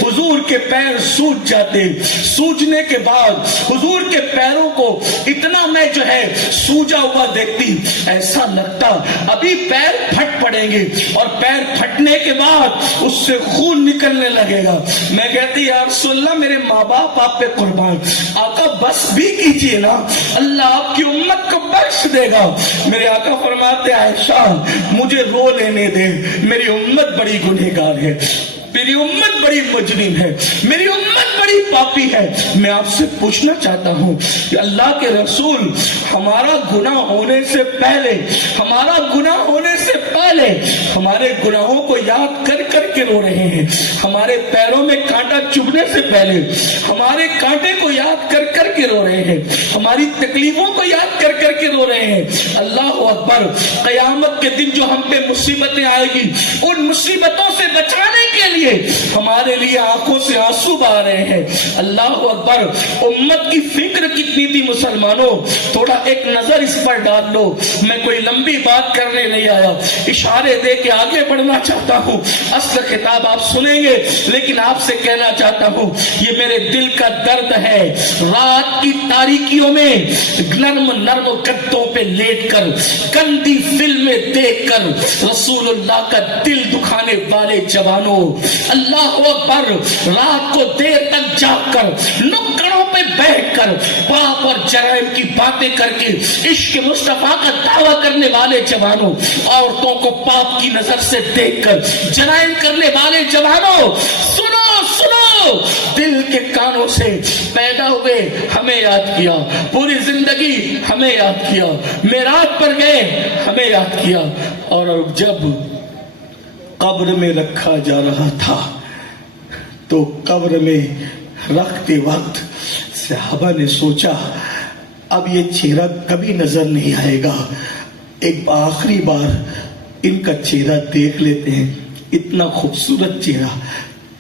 حضور کے پیر سوج جاتے, سوجنے کے بعد حضور کے پیروں کو اتنا میں جو ہے سوجا ہوا دیکھتی, ایسا لگتا ابھی پیر پھٹ پڑیں گے, اور پیر پھٹنے کے بعد اس سے خون نکلنے لگے گا. میں کہتی یا رسول اللہ میرے ماں باپ آپ پہ قربان, آقا بس بھی کیجئے نا, اللہ آپ کی امت کو بخش دے گا. میرے آقا فرماتے عائشہ مجھے رو لینے دے, میری امت بڑی گنہگار ہے, میری امت بڑی مجرم ہے, میری امت بڑی پاپی ہے. میں آپ سے پوچھنا چاہتا ہوں کہ اللہ کے رسول ہمارا گناہ ہونے سے پہلے, ہمارا گناہ ہونے سے پہلے ہمارے گناہوں کو یاد کر کر کے رو رہے ہیں, ہمارے پیروں میں کانٹا چبھنے سے پہلے ہمارے کانٹے کو یاد کر کر کے رو رہے ہیں, ہماری تکلیفوں کو یاد کر کر کے رو رہے ہیں. اللہ اکبر. قیامت کے دن جو ہم پہ مصیبتیں آئے گی, ان مصیبتوں سے بچانے کے لیے ہمارے لیے آنکھوں سے آنسو بہا رہے ہیں. اللہ اکبر. امت کی فکر کتنی تھی مسلمانوں, تھوڑا ایک نظر اس پر ڈال لو. میں کوئی لمبی بات کرنے نہیں آیا, اشارے دے کے آگے بڑھنا چاہتا ہوں. اصل خطاب آپ سنیں گے, لیکن آپ سے کہنا چاہتا ہوں یہ میرے دل کا درد ہے. رات کی تاریکیوں میں نرم نرم گدوں پہ لیٹ کر, گندی فلمیں دیکھ کر رسول اللہ کا دل دکھانے والے جوانوں, اللہ اکبر, رات کو دیر تک جاگ کر نکڑوں پہ بیٹھ کر پاپ اور جرائم کی باتیں کر کے عشق مصطفیٰ کا دعویٰ کرنے والے جوانوں, عورتوں کو پاپ کی نظر سے دیکھ کر جرائم کرنے والے جوانوں, سنو سنو, دل کے کانوں سے پیدا ہوئے ہمیں یاد کیا, پوری زندگی ہمیں یاد کیا, معراج پر گئے ہمیں یاد کیا, اور جب قبر میں رکھا جا رہا تھا تو قبر میں رکھتے وقت صحابہ نے سوچا اب یہ چہرہ کبھی نظر نہیں آئے گا, ایک آخری بار ان کا چہرہ دیکھ لیتے ہیں. اتنا خوبصورت چہرہ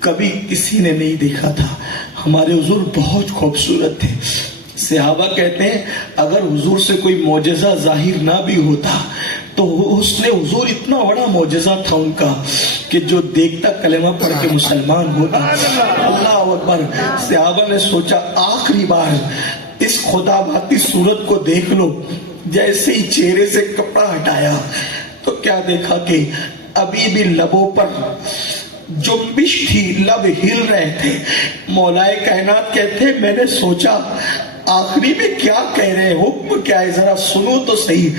کبھی کسی نے نہیں دیکھا تھا, ہمارے حضور بہت خوبصورت تھے. صحابہ کہتے ہیں اگر حضور سے کوئی معجزہ ظاہر نہ بھی ہوتا تو حسن حضور اتنا بڑا معجزہ تھا ان کا کہ جو دیکھتا کلمہ پڑھ کے مسلمان ہوتا. اللہ اکبر. صحابہ نے سوچا آخری بار اس خدا باتی صورت کو دیکھ لو. جیسے ہی چہرے سے کپڑا ہٹایا تو کیا دیکھا کہ ابھی بھی لبوں پر جنبش تھی, لب ہل رہے تھے. مولا کائنات کہتے ہیں میں نے سوچا آخری میں کیا کہہ رہے, حکم کیا ہے, ذرا سنو تو صحیح.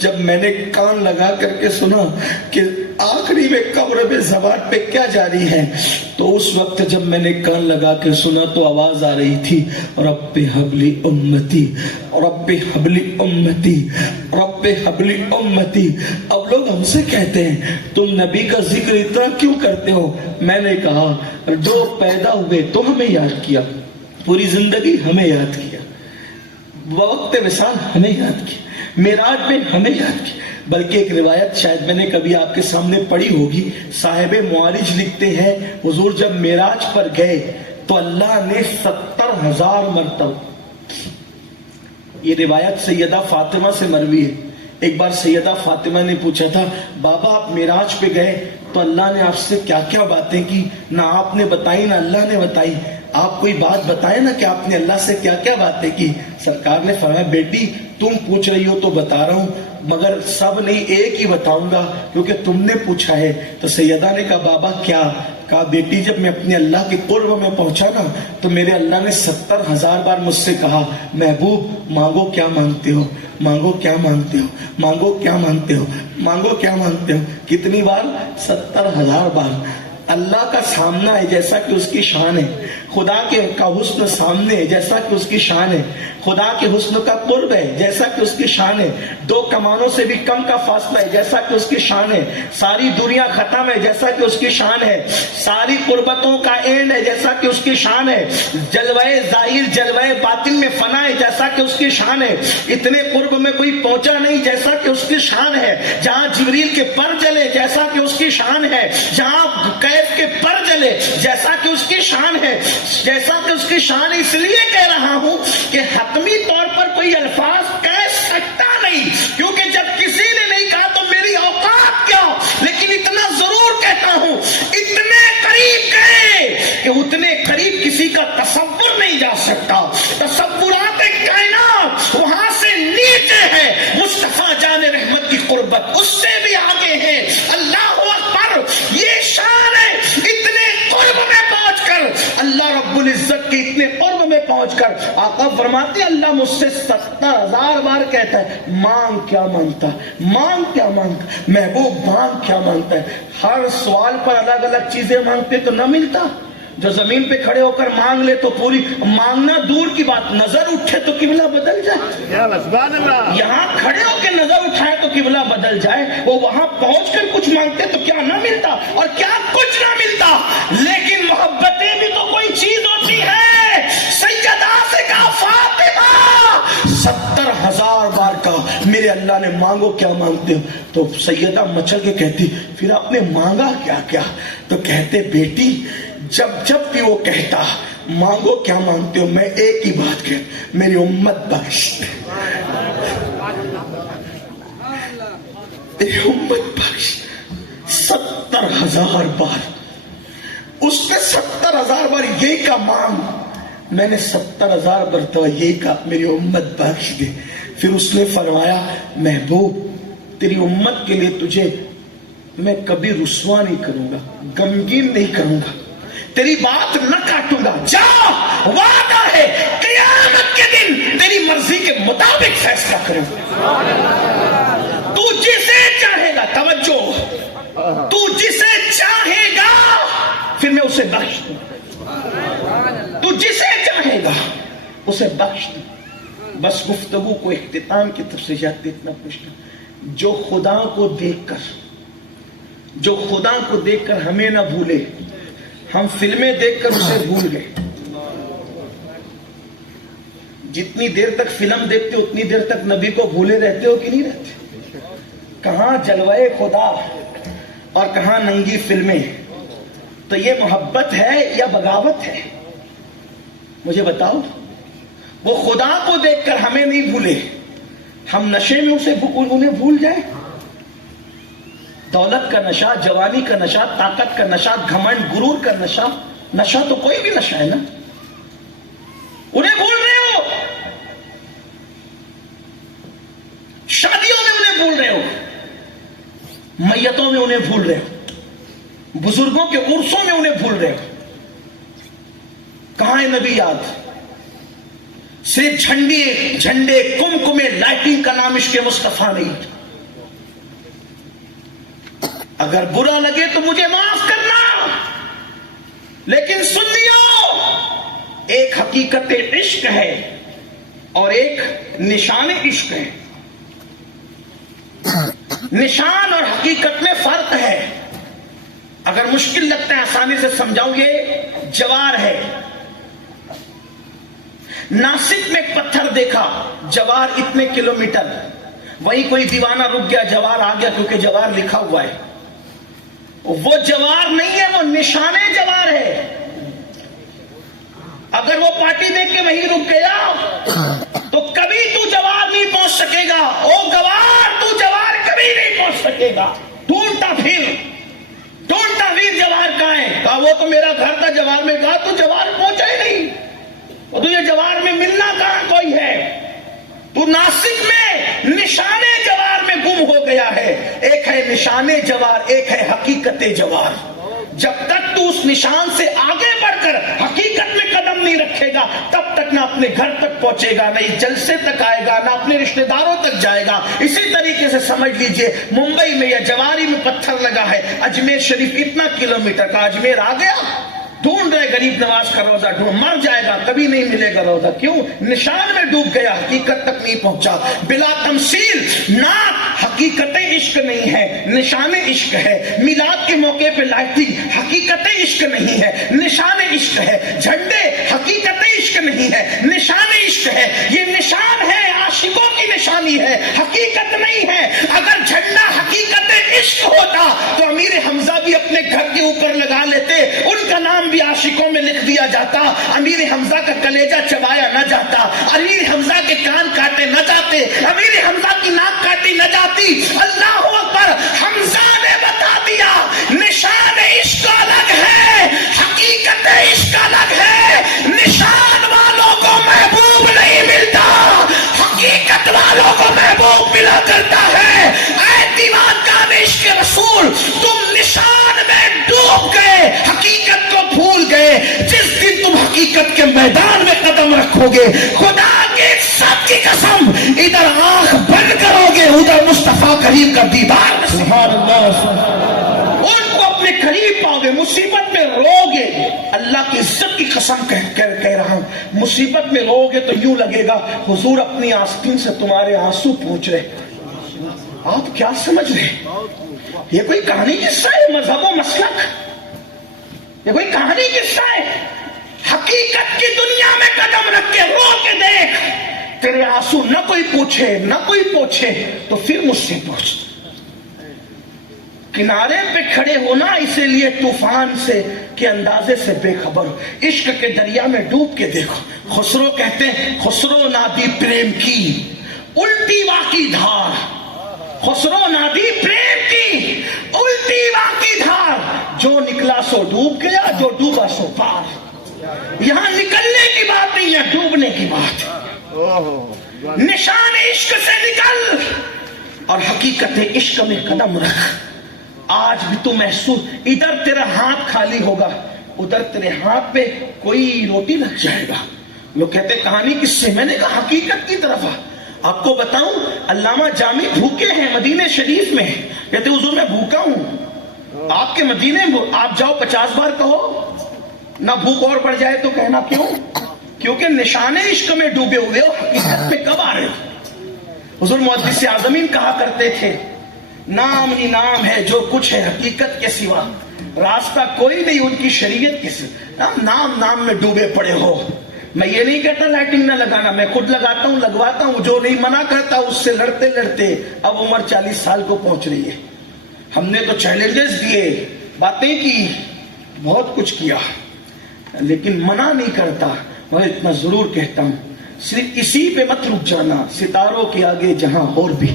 جب میں نے کان لگا کر کے سنا کہ آخری میں قبر میں زبان پہ کیا جاری ہے, تو اس وقت جب میں نے کان لگا کے سنا تو آواز آ رہی تھی رب حبلی امتی, رب حبلی امتی, رب حبلی امتی. اب لوگ ہم سے کہتے ہیں تم نبی کا ذکر اتنا کیوں کرتے ہو. میں نے کہا جو پیدا ہوئے تو ہمیں یاد کیا, پوری زندگی ہمیں یاد کیا, وقت وصال ہمیں یاد کیا, معراج میں ہمیں یاد کیا. بلکہ ایک روایت شاید میں نے کبھی آپ کے سامنے پڑھی ہوگی, صاحب معارج لکھتے ہیں حضور جب معراج پر گئے تو اللہ نے 70,000 مرتبہ, یہ روایت سیدہ فاطمہ سے مروی ہے. ایک بار سیدہ فاطمہ نے پوچھا تھا بابا آپ معراج پہ گئے تو اللہ نے آپ سے کیا کیا باتیں کی, نہ آپ نے بتائی نہ اللہ نے بتائی, آپ کوئی بات بتائیں نا کہ آپ نے اللہ سے کیا کیا باتیں کی. سرکار نے فرمایا بیٹی تم پوچھ رہی ہو تو بتا رہا ہوں, مگر سب نہیں ایک ہی بتاؤں گا کیونکہ تم نے پوچھا ہے. تو سیدہ نے کہا بابا کیا؟ کہا بیٹی جب میں اپنے اللہ کے قرب میں پہنچا نا تو میرے اللہ نے 70,000 بار مجھ سے کہا محبوب مانگو کیا مانگتے ہو, مانگو کیا مانگتے ہو, مانگو کیا مانگتے ہو, مانگو کیا مانگتے ہو. کتنی بار؟ 70,000 بار. اللہ کا سامنا ہے جیسا کہ اس کی شان ہے, خدا کے کا حسن سامنے ہے جیسا کہ اس کی شان ہے, خدا کے حسن کا قرب ہے جیسا کہ اس کی شان ہے, 2 کمانوں سے بھی کم کا فاصلہ ہے جیسا کہ اس کی شان ہے, ساری دنیا ختم ہے جیسا کہ اس کی شان ہے, ساری قربتوں کا اینڈ ہے جیسا کہ اس کی شان ہے, جلوہ ظاہر جلوہ باطن میں فنا ہے جیسا کہ اس کی شان ہے, اتنے قرب میں کوئی پہنچا نہیں جیسا کہ اس کی شان ہے, جہاں جبریل کے پر جلے جیسا کہ اس کی شان ہے, جہاں کیف کے پر جلے جیسا کہ اس کی شان ہے, جیسا کہ اس کی شان. اس لیے کہہ رہا ہوں کہ حتمی طور پر کوئی الفاظ کہہ سکتا نہیں, کیونکہ جب کسی نے نہیں کہا قربت اس سے بھی آگے ہیں. اللہ اکبر, یہ شان ہے. اتنے قرب میں پہنچ کر اللہ رب العزت کے اتنے قرب میں پہنچ کر آقا فرماتے ہیں اللہ مجھ سے 70,000 بار کہتا ہے مانگ کیا مانگتا, مانگ کیا مانگتا. محبوب مانگ کیا مانگتا ہے. ہر سوال پر الگ الگ چیزیں مانگتے تو نہ ملتا. جو زمین پہ کھڑے ہو کر مانگ لے تو پوری, مانگنا دور کی بات, نظر اٹھے تو قبلہ بدل جائے. یہاں کھڑے ہو کے نظر اٹھائے تو قبلہ بدل جائے. وہ وہاں پہنچ کر کچھ مانگتے تو کیا نہ ملتا, اور کیا کچھ نہ ملتا. لیکن محبتیں بھی تو کوئی چیز ہوتی ہے. سیدہ سے کہا فاطمہ 70,000 بار کہا میرے اللہ نے مانگو کیا مانگتے ہو. تو سیدہ مچل کے کہتی پھر آپ نے مانگا کیا کیا. تو کہتے بیٹی جب جب بھی وہ کہتا مانگو کیا مانگتے ہو, میں ایک ہی بات کہ میری امت بخش دے, میری امت بخش. 70,000 بار اس نے 70,000 بار یہ کا مانگ, میں نے 70,000 مرتبہ یہ کا میری امت بخش دے. پھر اس نے فرمایا محبوب تیری امت کے لیے تجھے میں کبھی رسوا نہیں کروں گا, غمگین نہیں کروں گا, تیری بات نہ کاٹوں گا. جا, وعدہ ہے قیامت کے دن تیری مرضی کے مطابق فیصلہ کروں گا. تو جسے چاہے گا, توجہ, تو جسے چاہے گا پھر میں اسے بخش دوں. تو جسے چاہے گا اسے بخش دوں. بس گفتگو کو اختتام کی طرف سے جاتے اتنا پوچھنا, جو خدا کو دیکھ کر, جو خدا کو دیکھ کر ہمیں نہ بھولے, ہم فلمیں دیکھ کر اسے بھول گئے. جتنی دیر تک فلم دیکھتے اتنی دیر تک نبی کو بھولے رہتے ہو کہ نہیں رہتے. کہاں جلوے خدا اور کہاں ننگی فلمیں. تو یہ محبت ہے یا بغاوت ہے, مجھے بتاؤ. وہ خدا کو دیکھ کر ہمیں نہیں بھولے, ہم نشے میں اسے انہیں بھول جائیں. دولت کا نشہ, جوانی کا نشہ, طاقت کا نشہ, گھمنڈ غرور کا نشہ, نشہ تو کوئی بھی نشہ ہے نا, انہیں بھول رہے ہو. شادیوں میں انہیں بھول رہے ہو, میتوں میں انہیں بھول رہے ہو, بزرگوں کے عرسوں میں انہیں بھول رہے ہو. کہاں ہے نبی یاد؟ صرف جھنڈے کمکمے لائٹنگ کا نام عشق مصطفیٰ نہیں. اگر برا لگے تو مجھے معاف کرنا, لیکن سن لیو, ایک حقیقت عشق ہے اور ایک نشان عشق ہے. نشان اور حقیقت میں فرق ہے. اگر مشکل لگتا ہے آسانی سے سمجھاؤں, یہ جوار ہے. ناسک میں ایک پتھر دیکھا, جوار اتنے کلومیٹر, وہیں کوئی دیوانہ رک گیا, جوار آ گیا کیونکہ جوار لکھا ہوا ہے. وہ جوار نہیں ہے, وہ نشان جوار ہے. اگر وہ پارٹی دیکھ کے وہیں رک گیا تو کبھی تو جوار نہیں پہنچ سکے گا. او گوار, تو جوار کبھی نہیں پہنچ سکے گا. ڈھونڈتا پھر جوار کہاں ہے. کہا وہ تو میرا گھر تھا جوار میں. کہا تو جوار پہنچا ہی نہیں, وہ تو یہ جوار میں ملنا کہاں کوئی ہے. تو ناسک میں نشان جوار میں گم ہو گیا ہے. ایک ہے نشان جوار, ایک ہے حقیقت جوار. جب تک تو اس نشان سے آگے بڑھ کر حقیقت میں قدم نہیں رکھے گا, تب تک نہ اپنے گھر تک پہنچے گا, نہ اس جلسے تک آئے گا, نہ اپنے رشتہ داروں تک جائے گا. اسی طریقے سے سمجھ لیجئے, ممبئی میں یا جواری میں پتھر لگا ہے, اجمیر شریف اتنا کلومیٹر کا, اجمیر آ گیا, ڈھونڈ رہے غریب نواز کا روزہ, ڈھونڈ مر جائے گا, کبھی نہیں ملے گا روزہ. کیوں؟ نشان میں ڈوب گیا, حقیقت تک نہیں پہنچا. بلا تمثیل نعت حقیقت عشق نہیں ہے, نشان عشق ہے. میلاد کے موقع پہ لائٹنگ حقیقت عشق نہیں ہے, نشان عشق ہے. جھنڈے حقیقت عشق نہیں ہے, نشان عشق ہے. یہ نشان ہے, عاشقوں کی نشانی ہے, حقیقت نہیں ہے. اگر جھنڈا حقیقت عشق ہوتا تو امیر حمزہ بھی اپنے گھر کے اوپر لگا لیتے, ان کا نام بھی عاشقوں میں لکھ دیا جاتا. امیر حمزہ کا کلیجہ چبایا نہ جاتا, امیر حمزہ کے کان کاٹے نہ جاتے, امیر حمزہ کی ناک کاٹی نہ جاتی. اللہ اکبر, حمزہ نے بتا دیا نشان عشق الگ ہے, حقیقت عشق الگ ہے. نشان والوں کو محبوب نہیں ملتا, حقیقت والوں کو محبوب ملا کرتا ہے. مغرور، تم نشان میں ڈوب گئے، حقیقت کو بھول گئے۔ جس دن تم حقیقت کے میدان میں قدم رکھو گے، خدا کے سب کی قسم، ادھر آنکھ بند کرو گے، ادھر مصطفیٰ کریم کا دیدار، سبحان اللہ، ان کو اپنے قریب پاؤ گے۔ مصیبت میں رو گے، اللہ کی عزت کی قسم کہہ رہا ہوں، مصیبت میں رو گے تو یوں لگے گا حضور اپنی آستین سے تمہارے آنسو پہنچ رہے۔ آپ کیا سمجھ رہے؟ یہ کوئی کہانی قصہ ہے مذہب و مسلک؟ یہ کوئی کہانی قصہ ہے؟ حقیقت کی دنیا میں قدم رکھ کے رو کے دیکھ، تیرے آنسو نہ کوئی پوچھے نہ کوئی پوچھے تو پھر مجھ سے پوچھ۔ کنارے پہ کھڑے ہونا اسی لیے طوفان سے کے اندازے سے بے خبر، عشق کے دریا میں ڈوب کے دیکھو۔ خسرو کہتے ہیں، خسرو نادی پریم کی الٹی واقعی دھار، خسرو نادی پریم کی الٹی واقعی دھار، جو نکلا سو ڈوب گیا، جو ڈوبا سو پار۔ یہاں نکلنے کی بات نہیں ہے، ڈوبنے کی بات۔ نشان عشق سے نکل اور حقیقت عشق میں قدم رکھ۔ آج بھی تو محسوس، ادھر تیرا ہاتھ خالی ہوگا، ادھر تیرے ہاتھ پہ کوئی روٹی لگ جائے گا۔ لوگ کہتے کہانی کس سے؟ میں نے کہا حقیقت کی طرف۔ آپ کو بتاؤں، علامہ جامی بھوکے ہیں مدینہ شریف میں، کہتے حضور میں بھوکا ہوں۔ آپ کے مدینے میں آپ جاؤ 50 بار کہو نہ بھوک اور بڑھ جائے تو کہنا کیوں؟ کیونکہ نشان عشق میں ڈوبے ہوئے ہو، حقیقت میں کب آ رہے ہو؟ حضور محدث اعظمین کہا کرتے تھے، نام ہی نام ہے جو کچھ ہے حقیقت کے سوا، راستہ کوئی نہیں ان کی شریعت کے سوا۔ نام نام میں ڈوبے پڑے ہو۔ میں یہ نہیں کہتا لائٹنگ نہ لگانا، میں خود لگاتا ہوں، لگواتا ہوں، جو نہیں منع کرتا اس سے لڑتے لڑتے اب عمر 40 سال کو پہنچ رہی ہے۔ ہم نے تو چیلنجز دیے، باتیں کی، بہت کچھ کیا، لیکن منع نہیں کرتا۔ میں اتنا ضرور کہتا ہوں، صرف اسی پہ مت رک جانا، ستاروں کے آگے جہاں اور بھی،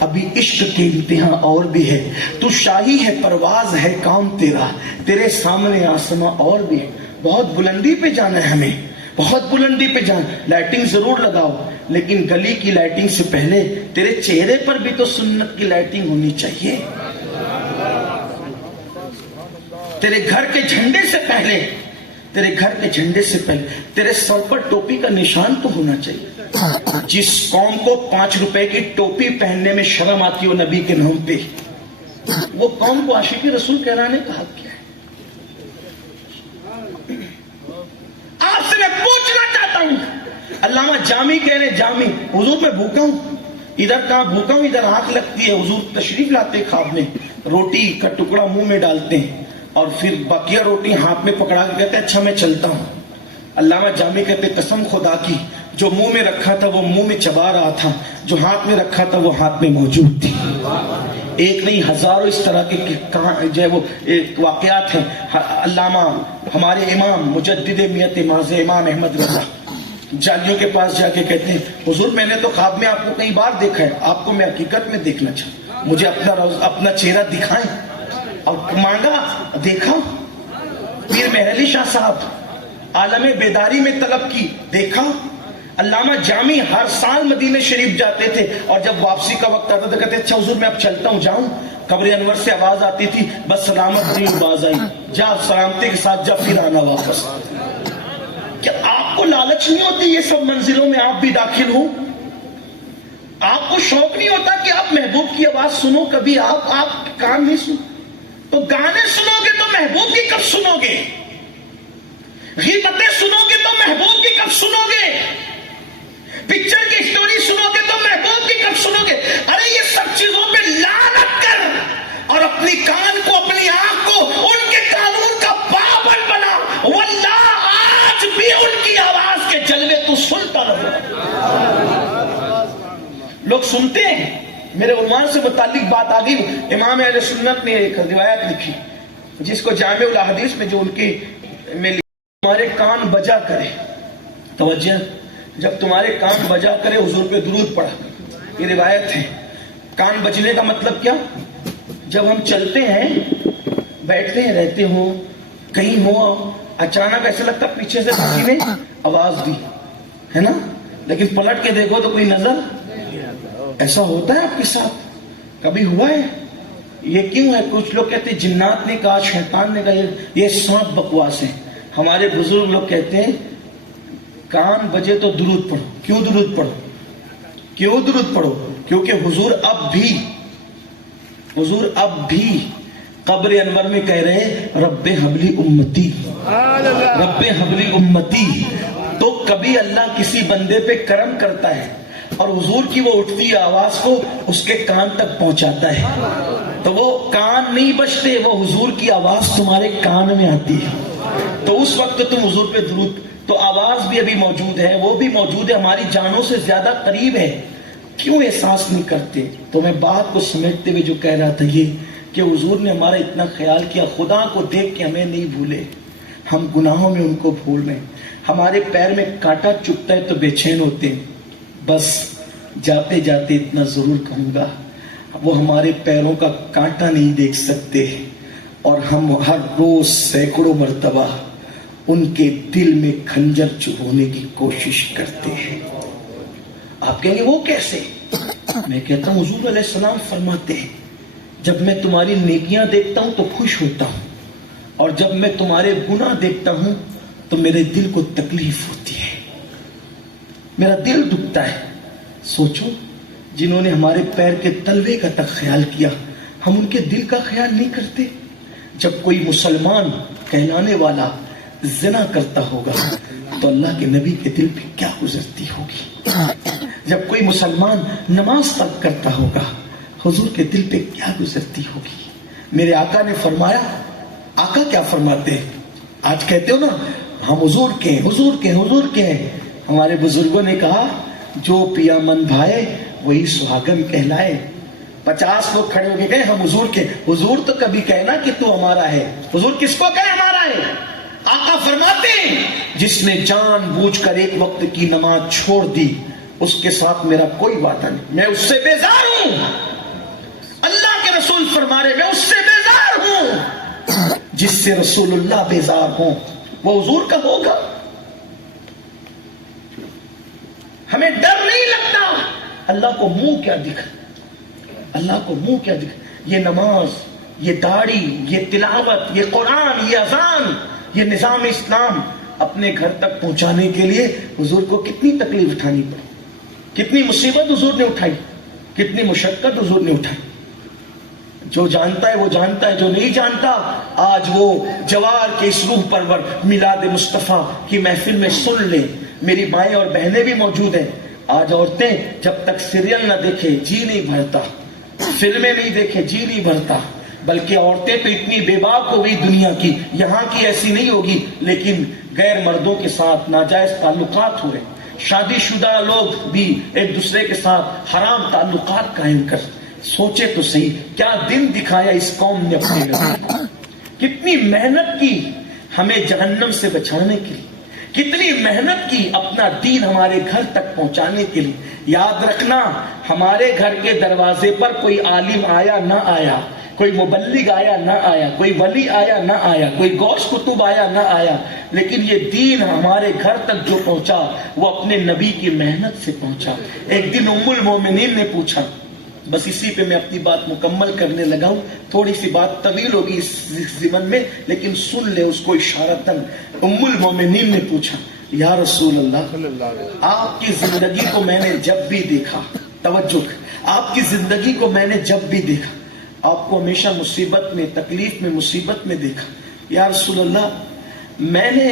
ابھی عشق کے امتحان اور بھی ہے۔ تو شاہی ہے، پرواز ہے کام تیرا، تیرے سامنے آسماں اور بھی ہے۔ بہت بلندی پہ جانا ہے ہمیں، بہت بلندی پہ جانا۔ لائٹنگ ضرور لگاؤ، لیکن گلی کی لائٹنگ سے پہلے تیرے چہرے پر بھی تو سنت کی لائٹنگ ہونی چاہیے۔ تیرے گھر کے جھنڈے سے پہلے، تیرے گھر کے جھنڈے سے پہلے تیرے سر پر ٹوپی کا نشان تو ہونا چاہیے۔ جس قوم کو 5 روپے کی ٹوپی پہننے میں شرم آتی ہو نبی کے نام پہ، وہ قوم کو عاشق رسول کہلانے کا حق کیا ہے؟ آپ سے میں پوچھنا چاہتا ہوں، علامہ جامی کہہ رہے جامی، حضور میں بھوکا ہوں، ادھر کہاں بھوکا ہوں، ادھر آنکھ لگتی ہے۔ حضور تشریف لاتے خواب میں، روٹی کا ٹکڑا منہ میں ڈالتے ہیں اور پھر بقیہ روٹی ہاتھ میں پکڑا کے کہتے اچھا میں چلتا ہوں۔ علامہ جامی کہتے قسم خدا کی، جو منہ میں رکھا تھا وہ منہ میں چبا رہا تھا، جو ہاتھ میں رکھا تھا وہ ہاتھ میں موجود تھی۔ ایک نہیں ہزاروں اس طرح کے جو ہے وہ واقعات ہیں۔ علامہ ہمارے امام مجدد میت ماضی امام احمد رضا جالیوں کے پاس جا کے کہتے ہیں حضور میں نے تو خواب میں آپ کو کئی بار دیکھا ہے، آپ کو میں حقیقت میں دیکھنا چاہتا ہوں، مجھے اپنا چہرہ دکھائیں۔ اور مانگا، دیکھا۔ پیر مہر شاہ صاحب عالم بیداری میں طلب کی، دیکھا۔ علامہ جامی ہر سال مدینہ شریف جاتے تھے اور جب واپسی کا وقت آتا تھا کہتے اچھا حضور میں اب چلتا ہوں، جاؤں؟ قبر انور سے آواز آتی تھی بس سلامت نہیں باز آئی، جا سلامتی کے ساتھ جا پھر آنا واپس۔ کیا آپ کو لالچ نہیں ہوتی یہ سب منزلوں میں آپ بھی داخل ہوں؟ آپ کو شوق نہیں ہوتا کہ آپ محبوب کی آواز سنو؟ کبھی آپ کان نہیں سنو تو گانے سنو گے تو محبوب کی کب سنو گے؟ غیبتیں سنو گے تو محبوب کی کب سنو گے؟ پکچر کی سٹوری سنو گے تو محبوب کی کب سنو گے؟ ارے یہ سب چیزوں پہ لعنت کر اور اپنی کان کو، اپنی آنکھ کو ان کے قانون کا پابند بنا، واللہ آج بھی ان کی آواز کے جلوے تو سنتا رہو۔ لوگ سنتے ہیں۔ میرے عنوان سے متعلق بات آ گئی، امام اہل سنت نے ایک روایت لکھی جس کو جامع الاحادیث میں جو ان کی میں تمہارے کان بجا کرے، توجہ، جب تمہارے کان بجا کرے حضور پہ درود پڑھا۔ یہ روایت ہے۔ کان بجنے کا مطلب کیا؟ جب ہم چلتے ہیں، بیٹھتے ہیں، رہتے ہوں، کہیں ہو، اچانک ایسا لگتا پیچھے سے کسی نے آواز دی ہے نا، لیکن پلٹ کے دیکھو تو کوئی نظر۔ ایسا ہوتا ہے آپ کے ساتھ؟ کبھی ہوا ہے؟ یہ کیوں ہے؟ کچھ لوگ کہتے ہیں جنات نے کہا، شیطان نے کہا، یہ سب بکواس ہے. ہمارے بزرگ لوگ کہتے ہیں کان بجے تو درود پڑھو. کیوں درود پڑھو؟ کیوں درود پڑھو؟ کیونکہ حضور اب بھی قبر انور میں کہہ رہے رب حبلی امتی، رب حبلی امتی. تو کبھی اللہ کسی بندے پہ کرم کرتا ہے اور حضور کی وہ اٹھتی آواز کو اس کے کان تک پہنچاتا ہے، تو وہ کان نہیں بجتے، وہ حضور کی آواز تمہارے کان میں آتی ہے. تو اس وقت تم حضور پہ درود، تو آواز بھی ابھی موجود ہے، وہ بھی موجود ہے، ہماری جانوں سے زیادہ قریب ہے. کیوں احساس نہیں کرتے؟ تو میں بات کو سمیٹتے ہوئے جو کہہ رہا تھا یہ کہ حضور نے ہمارا اتنا خیال کیا. خدا کو دیکھ کے ہمیں نہیں بھولے، ہم گناہوں میں ان کو بھول رہے ہیں. ہمارے پیر میں کانٹا چبھتا ہے تو بے چین ہوتے ہیں. بس جاتے جاتے اتنا ضرور کہوں گا، وہ ہمارے پیروں کا کانٹا نہیں دیکھ سکتے اور ہم ہر روز سینکڑوں مرتبہ ان کے دل میں خنجر چبھونے کی کوشش کرتے ہیں. آپ کہیں گے وہ کیسے؟ میں کہتا ہوں حضور علیہ السلام فرماتے ہیں جب میں تمہاری نیکیاں دیکھتا ہوں تو خوش ہوتا ہوں، اور جب میں تمہارے گناہ دیکھتا ہوں تو میرے دل کو تکلیف ہوتی ہے، میرا دل دکھتا ہے. سوچو جنہوں نے ہمارے پیر کے تلوے کا تک خیال کیا، ہم ان کے دل کا خیال نہیں کرتے. جب کوئی مسلمان کہلانے والا زنا کرتا ہوگا تو اللہ کے نبی کے دل پہ کیا گزرتی ہوگی؟ جب کوئی مسلمان نماز ترک کرتا ہوگا حضور کے دل پہ کیا گزرتی ہوگی؟ میرے آقا نے فرمایا. آقا کیا فرماتے ہیں؟ آج کہتے ہو نا ہم حضور کے ہیں، حضور کے ہیں، حضور کے ہیں. ہمارے بزرگوں نے کہا جو پیا من بھائے وہی سہاگن کہلائے. 50 لوگ کھڑے ہو کے کہے ہم حضور کے. حضور تو کبھی کہنا کہ تو ہمارا ہے. حضور کس کو کہے ہمارا ہے؟ آقا فرماتے ہیں جس نے جان بوجھ کر ایک وقت کی نماز چھوڑ دی اس کے ساتھ میرا کوئی وعدہ نہیں، میں اس سے بیزار ہوں. اللہ کے رسول فرما رہے میں اس سے بیزار ہوں. جس سے رسول اللہ بیزار ہوں وہ حضور کا ہوگا. ہمیں ڈر نہیں لگتا. اللہ کو منہ کیا دکھا، اللہ کو منہ کیا دکھا. یہ نماز، یہ داڑھی، یہ تلاوت، یہ قرآن، یہ اذان، یہ نظام اسلام اپنے گھر تک پہنچانے کے لیے حضور کو کتنی تکلیف اٹھانی پڑی، کتنی مصیبت حضور نے اٹھائی، کتنی مشقت حضور نے اٹھائی. جو جانتا ہے وہ جانتا ہے، جو نہیں جانتا آج وہ جوار کے اس روح پرور میلاد مصطفیٰ کی محفل میں سن لے. میری مائیں اور بہنیں بھی موجود ہیں. آج عورتیں جب تک سیریل نہ دیکھے جی نہیں بھرتا، فلمیں نہیں دیکھے جی نہیں بھرتا. بلکہ عورتیں تو اتنی بے باک ہو گئی دنیا کی، یہاں کی ایسی نہیں ہوگی، لیکن غیر مردوں کے ساتھ ناجائز تعلقات ہو رہے. شادی شدہ لوگ بھی ایک دوسرے کے ساتھ حرام تعلقات قائم کر. سوچے تو صحیح کیا دن دکھایا اس قوم نے اپنے نبی. کتنی محنت کی ہمیں جہنم سے بچانے کے لیے، کتنی محنت کی اپنا دین ہمارے گھر تک پہنچانے کے لیے. یاد رکھنا ہمارے گھر کے دروازے پر کوئی عالم آیا نہ آیا، کوئی مبلغ آیا نہ آیا، کوئی ولی آیا نہ آیا، کوئی غوث کتب آیا نہ آیا، لیکن یہ دین ہمارے گھر تک جو پہنچا وہ اپنے نبی کی محنت سے پہنچا. ایک دن ام المومنین نے پوچھا، بس اسی پہ میں اپنی بات مکمل کرنے لگا ہوں، تھوڑی سی بات طویل ہوگی اس ضمن میں لیکن سن لے اس کو اشارتاً. ام المومنین نے پوچھا یا رسول اللہ آپ کی زندگی کو میں نے جب بھی دیکھا، توجہ، آپ کی زندگی کو میں نے جب بھی دیکھا آپ کو ہمیشہ مصیبت میں، تکلیف میں، مصیبت میں دیکھا. یا رسول اللہ میں نے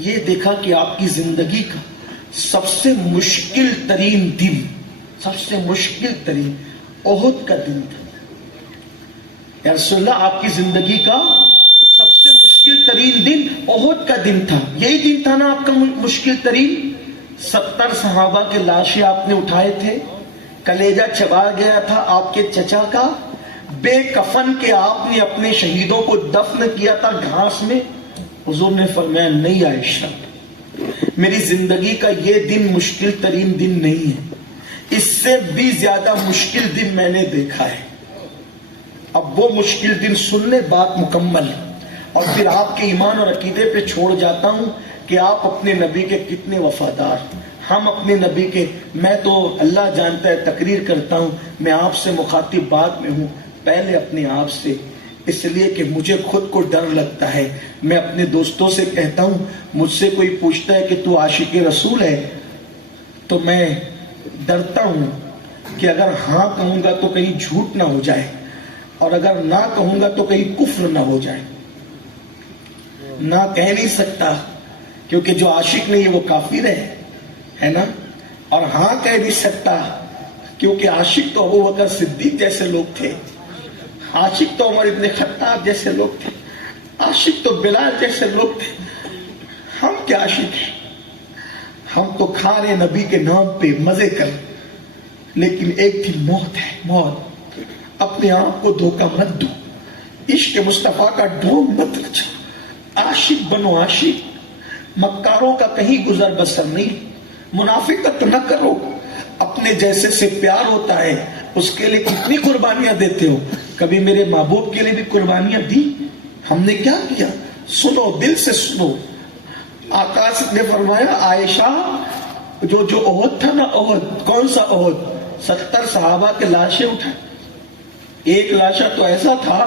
یہ دیکھا کہ آپ کی زندگی کا سب سے مشکل ترین دن، سب سے مشکل ترین احد کا دن تھا. یا رسول اللہ آپ کی زندگی کا سب سے مشکل ترین دن احد کا دن تھا. یہی دن تھا نا آپ کا مشکل ترین؟ 70 صحابہ کے لاشیں آپ نے اٹھائے تھے، کلیجہ چبا گیا تھا آپ کے چچا کا، بے کفن کے آپ نے اپنے شہیدوں کو دفن کیا تھا گھاس میں. حضور نے فرمایا نہیں عائشہ، میری زندگی کا یہ دن مشکل ترین دن نہیں ہے، اس سے بھی زیادہ مشکل دن میں نے دیکھا ہے. اب وہ مشکل دن سن لے بات مکمل، اور پھر آپ کے ایمان اور عقیدے پہ چھوڑ جاتا ہوں کہ آپ اپنے نبی کے کتنے وفادار. ہم اپنے نبی کے، میں تو اللہ جانتا ہے تقریر کرتا ہوں، میں آپ سے مخاطب بعد میں ہوں. پہلے اپنے آپ سے، اس لیے کہ مجھے خود کو ڈر لگتا ہے. میں اپنے دوستوں سے کہتا ہوں، مجھ سے کوئی پوچھتا ہے کہ تو عاشق رسول ہے، تو میں ڈرتا ہوں کہ اگر ہاں کہوں گا تو کہیں جھوٹ نہ ہو جائے، اور اگر نہ کہوں گا تو کہیں کفر نہ ہو جائے. نہ کہہ نہیں سکتا کیونکہ جو عاشق نہیں ہے وہ کافر ہے نا. اور ہاں کہہ نہیں سکتا کیونکہ عاشق تو ابو بکر صدیق جیسے لوگ تھے، عاشق تو عمر ابن خطاب جیسے لوگ تھے، عاشق تو بلال جیسے لوگ تھے. ہم کیا عاشق ہیں؟ ہم تو کھا رہے نبی کے نام پہ مزے کر، لیکن ایک دن موت ہے. موت. اپنے آپ کو دھوکہ مت دو، عشق مصطفیٰ کا ڈرون مت رچو. عاشق بنو عاشق. مکاروں کا کہیں گزر بسر نہیں. منافقت نہ کرو. اپنے جیسے سے پیار ہوتا ہے، اس کے لیے کتنی قربانیاں دیتے ہو. کبھی میرے محبوب کے لیے بھی قربانیاں دی؟ ہم نے کیا کیا؟ سنو، دل سے سنو. آقا نے فرمایا عائشہ جو احد تھا نا، احد، کون سا احد؟ 70 صحابہ کے لاشیں اٹھا. ایک لاشا تو ایسا تھا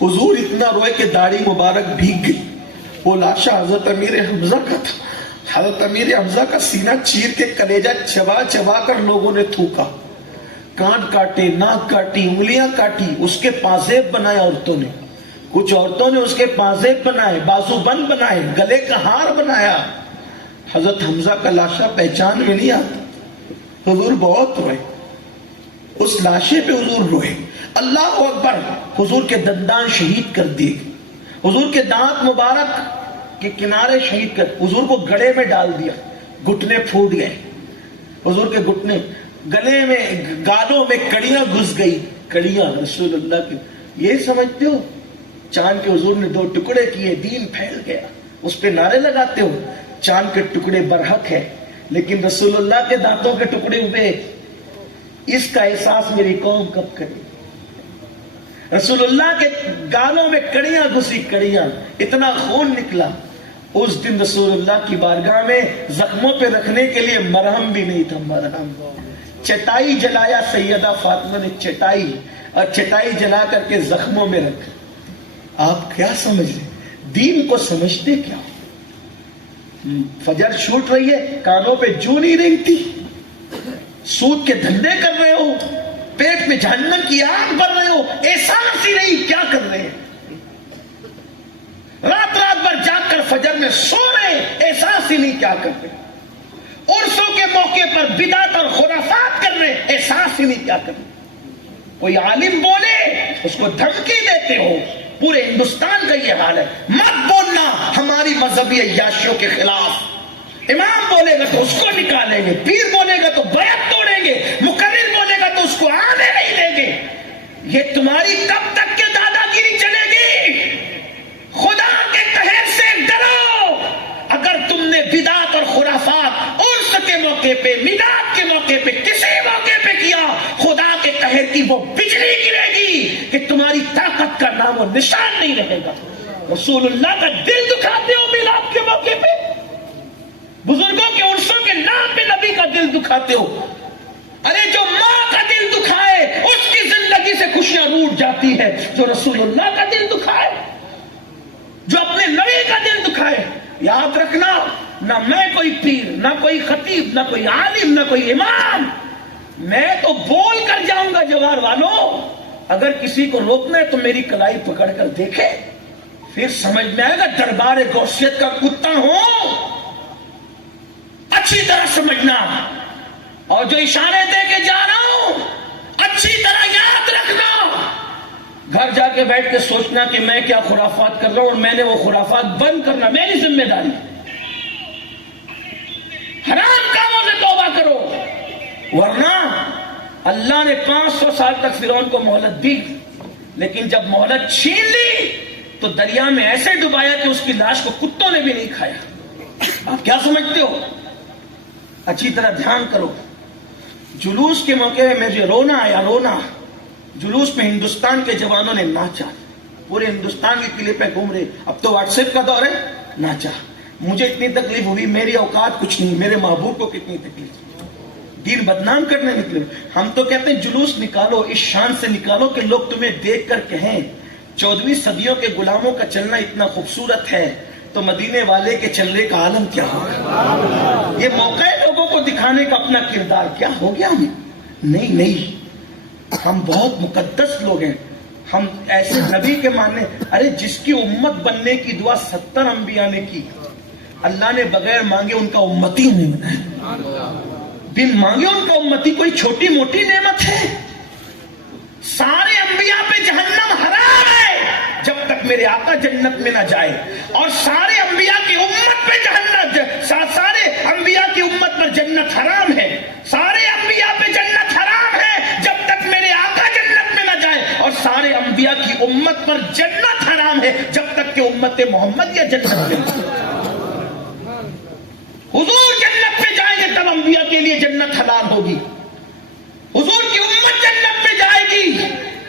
حضور اتنا روئے کہ داڑھی مبارک بھیگ گئی. وہ لاشا حضرت امیر حمزہ کا تھا. حضرت امیر حمزہ کا سینہ چیر کے کلیجہ چبا چبا کر لوگوں نے تھوکا. کان کاٹے، ناک کاٹی، انگلیاں کاٹی. اس کے پازیب بنائے عورتوں نے. کچھ عورتوں نے اس کے پازیب بنائے، بازو بند بنائے، گلے کا ہار بنایا. حضرت حمزہ کا لاشا پہچان میں نہیں آتا. حضور بہت روئے. اس لاشے پہ حضور روئے. اللہ اکبر. حضور کے دندان شہید کر دیے. حضور کے دانت مبارک کے کنارے شہید کر، حضور کو گڑے میں ڈال دیا. گھٹنے پھوٹ گئے. حضور کے گھٹنے، گلے میں، گالوں میں کڑیاں گھس گئی. کڑیاں رسول اللہ کی. یہ سمجھتے ہو چاند کے حضور نے 2 ٹکڑے کیے، دین پھیل گیا. اس پہ نعرے لگاتے ہو چاند کے ٹکڑے برحق ہے، لیکن رسول اللہ کے دانتوں کے ٹکڑے ہوئے. اس کا احساس میری قوم کب کرے؟ رسول اللہ کے گالوں میں کڑیاں گھسی، کڑیاں، اتنا خون نکلا. اس دن رسول اللہ کی بارگاہ میں زخموں پہ رکھنے کے لیے مرہم بھی نہیں تھا. مرہم. چٹائی جلایا سیدہ فاطمہ نے، چٹائی، اور چٹائی جلا کر کے زخموں میں رکھ. آپ کیا سمجھ رہے؟ دین کو سمجھتے کیا؟ فجر چھوٹ رہی ہے، کانوں پہ جو نہیں رہتی. سود کے دھندے کر رہے ہو، پیٹ میں جہنم کی آگ بھر رہے ہو، احساس ہی نہیں کیا کر رہے ہیں. رات رات بھر جاگ کر فجر میں سو رہے ہیں، احساس ہی نہیں کیا کر رہے. عرسوں کے موقع پر بدعت اور خرافات کر رہے ہیں، احساس ہی نہیں کیا کر رہے. کوئی عالم بولے اس کو دھمکی دیتے ہو. پورے ہندوستان کا یہ حال ہے. مت بولنا ہماری مذہبی عیاشیوں کے خلاف. امام بولے گا تو اس کو نکالیں گے، پیر بولے گا تو بیعت توڑیں گے، مقرر بولے گا تو اس کو آنے نہیں دیں گے. یہ تمہاری کب تک کے دادا گیری چلے گی؟ خدا کے قہر سے ڈرو. اگر تم نے بدعت اور خرافات عرس کے موقع پہ، میلاد کے موقع پہ، کسی موقع پہ کیا، خدا کے قہر کی وہ بجلی گرے گی کہ تمہاری طاقت کا نام و نشان نہیں رہے گا. رسول اللہ کا دل دکھاتے ہو میلاد کے موقع پہ، بزرگوں کے عرصوں کے نام پہ نبی کا دل دکھاتے ہو. ارے جو ماں کا دل دکھائے اس کی زندگی سے خوشیاں روٹ جاتی ہے. جو رسول اللہ کا دل دکھائے، جو اپنے نبی کا دل دکھائے. یاد رکھنا، نہ میں کوئی پیر، نہ کوئی خطیب، نہ کوئی عالم، نہ کوئی امام. میں تو بول کر جاؤں گا جوار والوں. اگر کسی کو روکنا ہے تو میری کلائی پکڑ کر دیکھے، پھر سمجھ میں آئے گا دربار غوثیت کا کتا ہوں. اچھی طرح سمجھنا، اور جو اشارے دے کے جا رہا ہوں اچھی طرح یاد رکھنا. گھر جا کے بیٹھ کے سوچنا کہ میں کیا خرافات کر رہا ہوں، اور میں نے وہ خرافات بند کرنا میری ذمہ داری. حرام کاموں سے توبہ کرو، ورنہ اللہ نے 500 سال تک فرعون کو مہلت دی، لیکن جب مہلت چھین لی تو دریا میں ایسے ڈبایا کہ اس کی لاش کو کتوں نے بھی نہیں کھایا. آپ کیا سمجھتے ہو؟ اچھی طرح دھیان کرو. جلوس کے موقع میں مجھے رونا آیا، رونا. جلوس میں ہندوستان کے جوانوں نے ناچا، پورے ہندوستان کی قلعے پہ گھوم رہے. اب تو واٹس ایپ کا دور ہے، ناچا. مجھے اتنی تکلیف ہوئی، میری اوقات کچھ نہیں، میرے محبوب کو کتنی تکلیف. دین بدنام کرنے نکلے. ہم تو کہتے ہیں جلوس نکالو، اس شان سے نکالو کہ لوگ تمہیں دیکھ کر کہیں 14ویں صدیوں کے غلاموں کا چلنا اتنا خوبصورت ہے تو مدینے والے کے چلنے کا عالم کیا ہوگا. یہ موقع ہے لوگوں کو دکھانے کا اپنا کردار کیا ہو گیا ہمیں. نہیں، ہم بہت مقدس لوگ ہیں. ہم ایسے نبی کے ماننے. ارے جس کی امت بننے کی دعا 70 انبیاء نے کی، اللہ نے بغیر مانگے ان کا امتی نہیں بنایا. بن مانگے ان کا امتی کوئی چھوٹی موٹی نعمت ہے؟ سارے انبیاء پہ جہنم حرام ہے جب تک میرے آقا جنت میں نہ جائے، اور سارے انبیاء کی امت پہ سارے انبیاء کی امت پر جنت حرام ہے. سارے انبیاء پہ جنت حرام ہے جب تک میرے آقا جنت میں نہ جائے، اور سارے انبیاء کی امت پر جنت حرام ہے جب تک کہ امت محمد یا جنت میں نہ جائے. حضور جنت پہ جائیں گے تب انبیاء کے لیے جنت حلال ہوگی. حضور کی امت جنت پہ جائے گی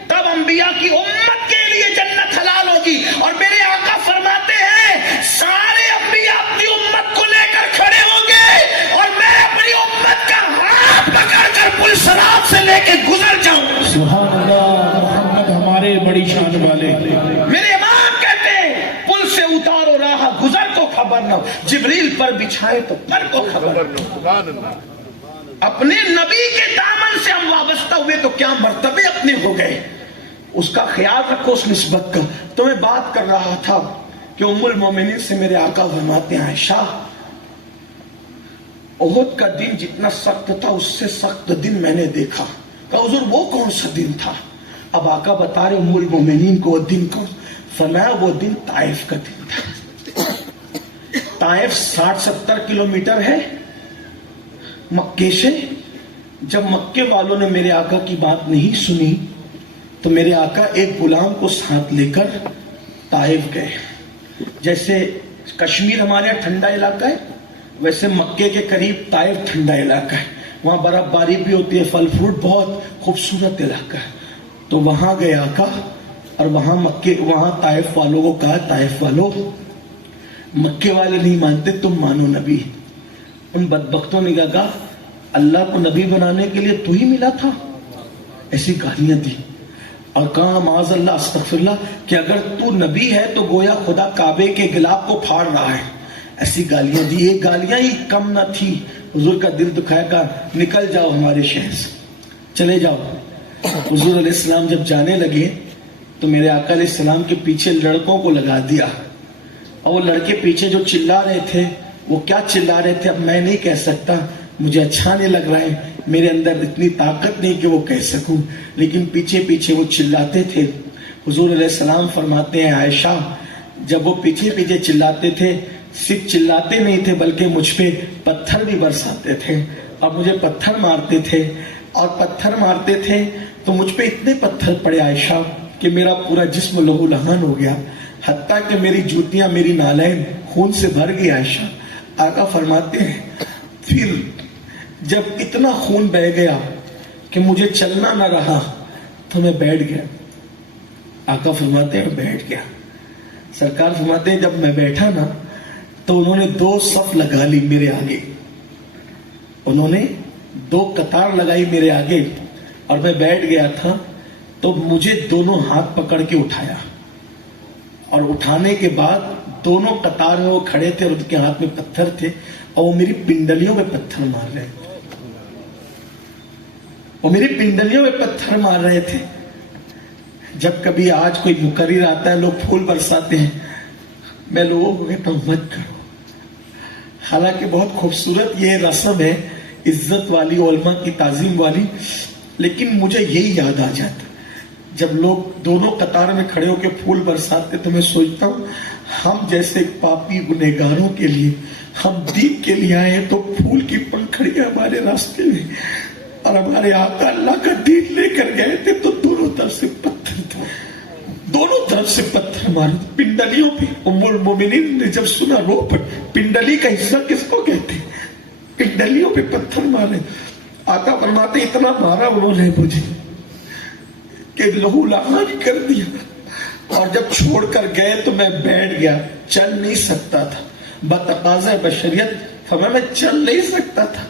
تب انبیاء کی امت کے لیے جنت حلال ہوگی. اور میرے آقا فرماتے ہیں سارے انبیاء اپنی امت کو لے کر کھڑے ہوں گے اور میں اپنی امت کا ہاتھ پکڑ کر پل صراط سے لے کے گزر جاؤں. سبحان اللہ. محمد ہمارے بڑی شان والے. میرے امام کہتے ہیں پل سے اتارو راہ گزر کو خبر نہ ہو، جبریل پر بچھائے تو پر کو خبر نہ ہو. سبحان اللہ. اپنے نبی کے دامن سے ہم وابستہ ہوئے تو کیا مرتبے اپنے ہو گئے. اس کا خیال رکھو اس نسبت کا. تو میں بات کر رہا تھا کہ ام المومنین سے میرے آقا فرماتے ہیں عائشہ احد کا دن جتنا سخت تھا اس سے سخت دن میں نے دیکھا. کہا حضور وہ کون سا دن تھا؟ اب آقا بتا رہے ام المومنین کو وہ دن کو. فرمایا وہ دن طائف کا دن تھا. طائف 60-70 کلومیٹر ہے مکے سے. جب مکے والوں نے میرے آقا کی بات نہیں سنی تو میرے آقا ایک غلام کو ساتھ لے کر طائف گئے. جیسے کشمیر ہمارے یہاں ٹھنڈا علاقہ ہے ویسے مکے کے قریب طائف ٹھنڈا علاقہ ہے. وہاں برف باری بھی ہوتی ہے، پھل فروٹ بہت خوبصورت علاقہ ہے. تو وہاں گئے آقا اور وہاں طائف والوں کو کہا طائف والوں مکے والے نہیں مانتے تم مانو نبی. ان بدبختوں نے کہا اللہ کو نبی بنانے کے لیے تو ہی ملا تھا. ایسی گالیاں دی اور کہا معاذ اللہ استغفر اللہ کہ اگر تو نبی ہے تو گویا خدا کعبے کے غلاف کو پھاڑ رہا ہے. ایسی گالیاں دی. یہ گالیاں ہی کم نہ تھی. حضور کا دل دکھایا کہا نکل جاؤ ہمارے شہر سے، چلے جاؤ. حضور علیہ السلام جب جانے لگے تو میرے آقا علیہ السلام کے پیچھے لڑکوں کو لگا دیا. اور وہ لڑکے پیچھے جو چلا رہے تھے وہ کیا چلا رہے تھے اب میں نہیں کہہ سکتا، مجھے اچھا نہیں لگ رہا ہے، میرے اندر اتنی طاقت نہیں کہ وہ کہہ سکوں، لیکن پیچھے پیچھے وہ چلاتے تھے. حضور علیہ السلام فرماتے ہیں عائشہ جب وہ پیچھے پیچھے چلاتے تھے صرف چلاتے نہیں تھے بلکہ مجھ پہ پتھر بھی برساتے تھے اور مجھے پتھر مارتے تھے. اور پتھر مارتے تھے تو مجھ پہ اتنے پتھر پڑے عائشہ کہ میرا پورا جسم لہو لہان ہو گیا، حتیٰ کہ میری جوتیاں میری نالین خون سے بھر گئی. عائشہ آقا فرماتے ہیں پھر جب اتنا خون بہ گیا کہ مجھے چلنا نہ رہا تو میں بیٹھ گیا. آقا فرماتے ہیں میں بیٹھ گیا. سرکار فرماتے ہیں جب میں بیٹھا نا تو انہوں نے 2 صف لگا لی میرے آگے. انہوں نے 2 قطار لگائی میرے آگے اور میں بیٹھ گیا تھا تو مجھے دونوں ہاتھ پکڑ کے اٹھایا اور اٹھانے کے بعد دونوں قطار میں وہ کھڑے تھے اور ان کے ہاتھ میں پتھر تھے اور وہ میری پنڈلیوں میں پتھر مار رہے تھے. وہ میری پنڈلیوں میں پتھر مار رہے تھے. جب کبھی آج کوئی مقرر آتا ہے لوگ پھول برساتے ہیں میں لوگوں کو کہتا ہوں مت کرو. حالانکہ بہت خوبصورت یہ رسم ہے عزت والی علماء کی تعظیم والی، لیکن مجھے یہی یاد آ جاتا جب لوگ دونوں قطار میں کھڑے ہو کے پھول برساتے تو میں سوچتا ہوں ہم جیسے پاپی گنہگاروں کے لیے ہم دین کے لیے آئے تو پھول کی پنکھڑیاں ہمارے راستے میں اور ہمارے آقا اللہ کا دین لے کر گئے تھے تو دونوں طرف سے پتھر تھے، دونوں طرف سے پتھر مارے پنڈلیوں پہ. ام المومنین نے جب سنا رو پنڈلی کا حصہ کس کو کہتے ہیں، پنڈلیوں پہ پتھر مارے. آقا فرماتے اتنا مارا انہوں نے مجھے کہ لہو لہان کر دیا اور جب چھوڑ کر گئے تو میں بیٹھ گیا. چل نہیں سکتا تھا بتقاضۂ بشریت، فرمایا میں چل نہیں سکتا تھا.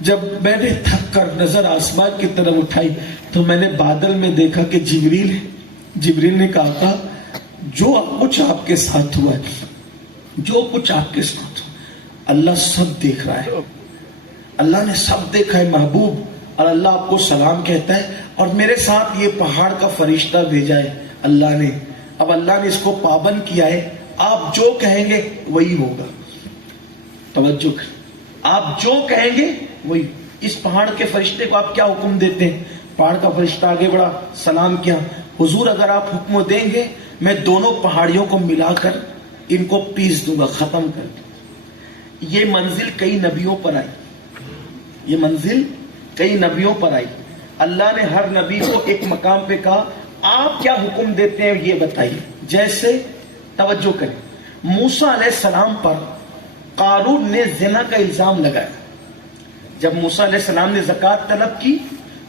جب میں نے تھک کر نظر آسمان کی طرف اٹھائی تو میں نے بادل میں دیکھا کہ جبریل ہے. جبریل نے کہا جو کچھ آپ کے ساتھ ہوا ہے، جو کچھ آپ کے ساتھ ہوا، اللہ سب دیکھ رہا ہے. اللہ نے سب دیکھا ہے محبوب، اور اللہ آپ کو سلام کہتا ہے، اور میرے ساتھ یہ پہاڑ کا فرشتہ بھیجا ہے اللہ نے. اب اللہ نے اس کو پابند کیا ہے، آپ جو کہیں گے وہی ہوگا. توجہ کریں، آپ جو کہیں گے وہی. اس پہاڑ کے فرشتے کو آپ کیا حکم دیتے ہیں؟ پہاڑ کا فرشتہ آگے بڑھا، سلام کیا، حضور اگر آپ حکم دیں گے میں دونوں پہاڑیوں کو ملا کر ان کو پیس دوں گا، ختم کر دوں. یہ منزل کئی نبیوں پر آئی، یہ منزل کئی نبیوں پر آئی. اللہ نے ہر نبی کو ایک مقام پہ کہا آپ کیا حکم دیتے ہیں یہ بتائیے. جیسے توجہ کریں، موسیٰ علیہ السلام پر قارون نے زنا کا الزام لگایا. جب موسیٰ علیہ السلام نے زکوٰۃ طلب کی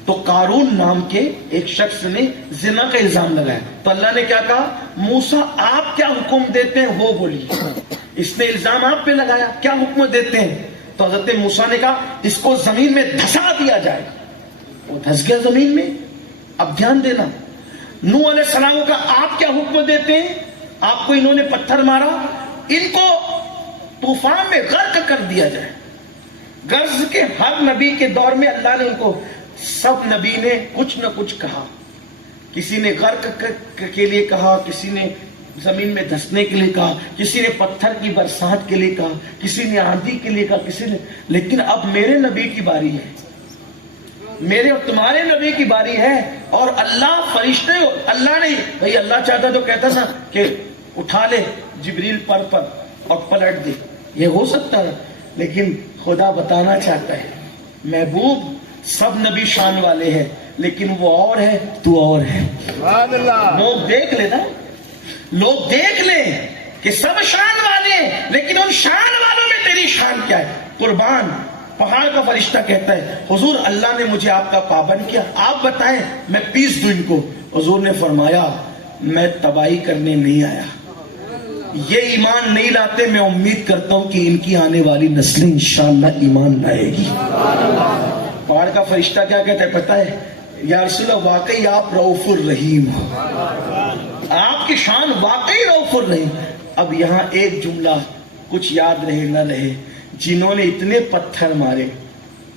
تو قارون نام کے ایک شخص نے زنا کا الزام لگایا. تو اللہ نے کیا کہا، موسیٰ آپ کیا حکم دیتے ہیں وہ بولیے. اس نے الزام آپ پہ لگایا، کیا حکم دیتے ہیں؟ تو حضرت موسیٰ نے کہا اس کو زمین میں دھسا دیا جائے. وہ دھس گیا زمین میں. اب دھیان دینا، نوح علیہ السلام کا آپ کیا حکم دیتے ہیں؟ آپ کو انہوں نے پتھر مارا، ان کو طوفان میں غرق کر دیا جائے. غرض کے ہر نبی کے دور میں اللہ نے ان کو، سب نبی نے کچھ نہ کچھ کہا. کسی نے غرق کے لیے کہا، کسی نے زمین میں دھسنے کے لیے کہا، کسی نے پتھر کی برسات کے لیے کہا، کسی نے آندھی کے لیے کہا، کسی نے. لیکن اب میرے نبی کی باری ہے، میرے اور تمہارے نبی کی باری ہے. اور اللہ فرشتے، اللہ نے بھائی اللہ چاہتا تو کہتا تھا کہ اٹھا لے جبریل پر اور پلٹ دے، یہ ہو سکتا ہے. لیکن خدا بتانا چاہتا ہے محبوب سب نبی شان والے ہیں لیکن وہ اور ہے تو اور ہے. سبحان اللہ. لوگ دیکھ لیں نا، لوگ دیکھ لیں کہ سب شان والے ہیں لیکن ان شان والوں میں تیری شان کیا ہے. قربان پہاڑ کا فرشتہ کہتا ہے حضور اللہ نے مجھے آپ کا پابند کیا، آپ بتائیں میں پیس دوں ان کو. حضور نے فرمایا میں تباہی کرنے نہیں آیا، یہ ایمان نہیں لاتے، میں امید کرتا ہوں کہ ان کی آنے والی نسلیں انشاءاللہ ایمان لائے گی. پہاڑ کا فرشتہ کیا کہتا ہے پتہ ہے؟ یا رسول اللہ واقعی آپ رؤوف الرحیم ہو، آپ کی شان واقعی رؤوف الرحیم. اب یہاں ایک جملہ کچھ یاد رہے نہ رہے، جنہوں نے اتنے پتھر مارے،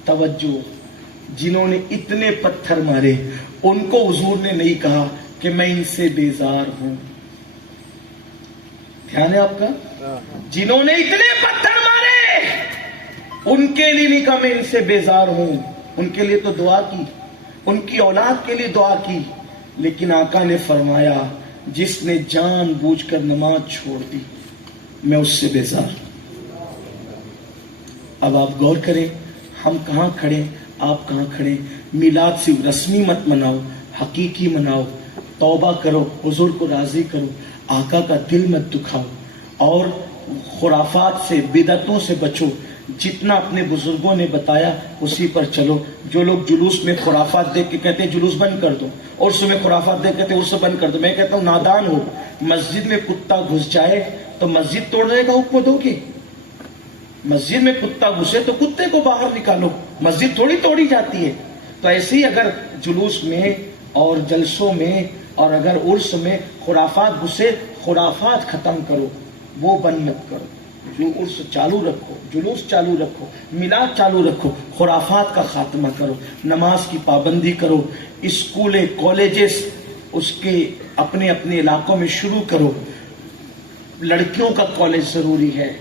توجہ، جنہوں نے اتنے پتھر مارے ان کو حضور نے نہیں کہا کہ میں ان سے بیزار ہوں. دھیان ہے آپ کا؟ جنہوں نے اتنے پتھر مارے ان کے لیے نہیں کہا میں ان سے بیزار ہوں. ان کے لیے تو دعا کی، ان کی اولاد کے لیے دعا کی، لیکن آقا نے فرمایا جس نے جان بوجھ کر نماز چھوڑ دی میں اس سے بیزار. اب آپ غور کریں ہم کہاں کھڑے، آپ کہاں کھڑے. میلاد صرف رسمی مت مناؤ، حقیقی مناؤ، توبہ کرو، حضور کو راضی کرو، آقا کا دل مت دکھاؤ، اور خرافات سے بدعتوں سے بچو. جتنا اپنے بزرگوں نے بتایا اسی پر چلو. جو لوگ جلوس میں خرافات دیکھ کے کہتے ہیں جلوس بند کر دو، اور اس میں خرافات دیکھ کہتے ہیں اسے بند کر دو، میں کہتا ہوں نادان ہو. مسجد میں کتا گھس جائے تو مسجد توڑنے کا حکم دو گے؟ مسجد میں کتا گھسے تو کتے کو باہر نکالو، مسجد تھوڑی توڑی جاتی ہے. تو ایسے ہی اگر جلوس میں اور جلسوں میں اور اگر عرس میں خرافات گھسے، خرافات ختم کرو، وہ بند مت کرو. جو عرس چالو رکھو، جلوس چالو رکھو، میلاد چالو رکھو، خرافات کا خاتمہ کرو، نماز کی پابندی کرو. اسکول کالجز اس کے اپنے اپنے علاقوں میں شروع کرو. لڑکیوں کا کالج ضروری ہے،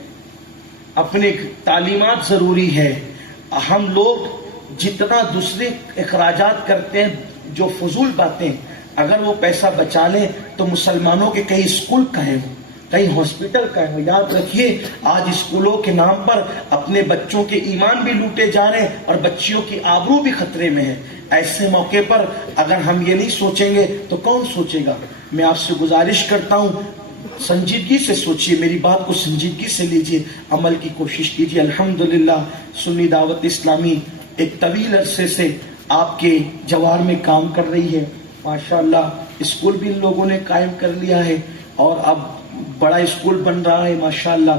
اپنے تعلیمات ضروری ہے. ہم لوگ جتنا دوسرے اخراجات کرتے ہیں جو فضول باتیں، اگر وہ پیسہ بچا لیں تو مسلمانوں کے کئی اسکول قائم ہوں، کئی ہاسپٹل قائم ہوں. یاد رکھیے آج اسکولوں کے نام پر اپنے بچوں کے ایمان بھی لوٹے جا رہے ہیں اور بچیوں کی آبرو بھی خطرے میں ہے. ایسے موقع پر اگر ہم یہ نہیں سوچیں گے تو کون سوچے گا؟ میں آپ سے گزارش کرتا ہوں سنجیدگی سے سوچئے، میری بات کو سنجیدگی سے لیجئے، عمل کی کوشش کیجئے. الحمدللہ سنی دعوت اسلامی ایک طویل عرصے سے آپ کے جوار میں کام کر رہی ہے. ماشاءاللہ اسکول بھی ان لوگوں نے قائم کر لیا ہے اور اب بڑا اسکول بن رہا ہے. ماشاءاللہ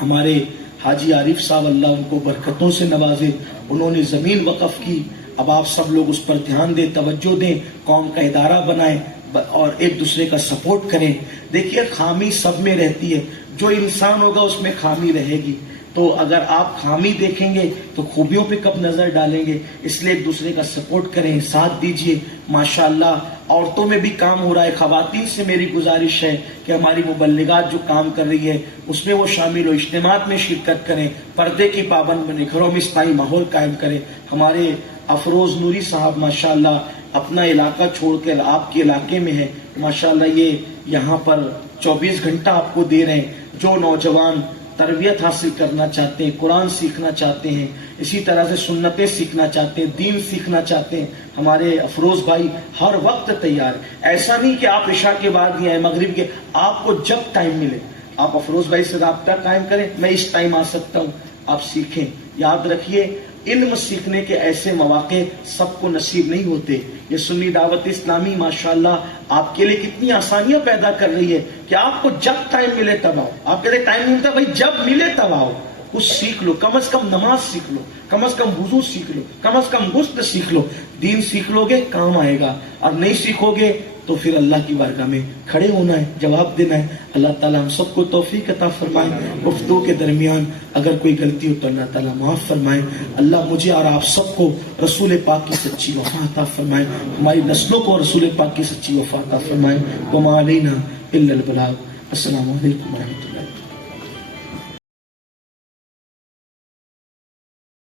ہمارے حاجی عارف صاحب اللہ ان کو برکتوں سے نوازے، انہوں نے زمین وقف کی، اب آپ سب لوگ اس پر دھیان دیں، توجہ دیں، قوم کا ادارہ بنائیں اور ایک دوسرے کا سپورٹ کریں۔ دیکھیے خامی سب میں رہتی ہے، جو انسان ہوگا اس میں خامی رہے گی، تو اگر آپ خامی دیکھیں گے تو خوبیوں پہ کب نظر ڈالیں گے؟ اس لیے ایک دوسرے کا سپورٹ کریں، ساتھ دیجئے۔ ماشاءاللہ عورتوں میں بھی کام ہو رہا ہے، خواتین سے میری گزارش ہے کہ ہماری مبلغات جو کام کر رہی ہے اس میں وہ شامل ہو، اجتماعات میں شرکت کریں، پردے کی پابند بنے، گھروں میں اصلاحی ماحول قائم کریں۔ ہمارے افروز نوری صاحب ماشاءاللہ اپنا علاقہ چھوڑ کر آپ کے علاقے میں ہے، ماشاءاللہ یہ یہاں پر 24 گھنٹہ آپ کو دے رہے ہیں۔ جو نوجوان تربیت حاصل کرنا چاہتے ہیں، قرآن سیکھنا چاہتے ہیں، اسی طرح سے سنتیں سیکھنا چاہتے ہیں، دین سیکھنا چاہتے ہیں، ہمارے افروز بھائی ہر وقت تیار ہے۔ ایسا نہیں کہ آپ عشاء کے بعد یا مغرب کے، آپ کو جب ٹائم ملے آپ افروز بھائی سے رابطہ قائم کریں، میں اس ٹائم آ سکتا ہوں، آپ سیکھیں۔ یاد رکھیے علم سیکھنے کے ایسے مواقع سب کو نصیب نہیں ہوتے۔ یہ سنی دعوت اسلامی ماشاءاللہ آپ کے لیے کتنی آسانیاں پیدا کر رہی ہے کہ آپ کو جب ٹائم ملے تب آؤ۔ آپ کہتے ٹائم نہیں ملتا، بھائی جب ملے تب آؤ، کچھ سیکھ لو، کم از کم نماز سیکھ لو، کم از کم وضو سیکھ لو، کم از کم غسل سیکھ لو۔ دین سیکھ لو گے کام آئے گا، اور نہیں سیکھو گے تو پھر اللہ کی بارگاہ میں کھڑے ہونا ہے، جواب دینا ہے۔ اللہ تعالیٰ ہم سب کو توفیق عطا فرمائے۔ گفتگو کے درمیان اگر کوئی غلطی ہو تو اللہ تعالیٰ معاف فرمائے۔ اللہ مجھے اور آپ سب کو رسول پاک کی سچی وفا عطا فرمائے، ہماری نسلوں کو رسول پاک کی سچی وفا عطا فرمائے۔ وما علینا الا البلاغ۔ السلام علیکم ورحمۃ اللہ۔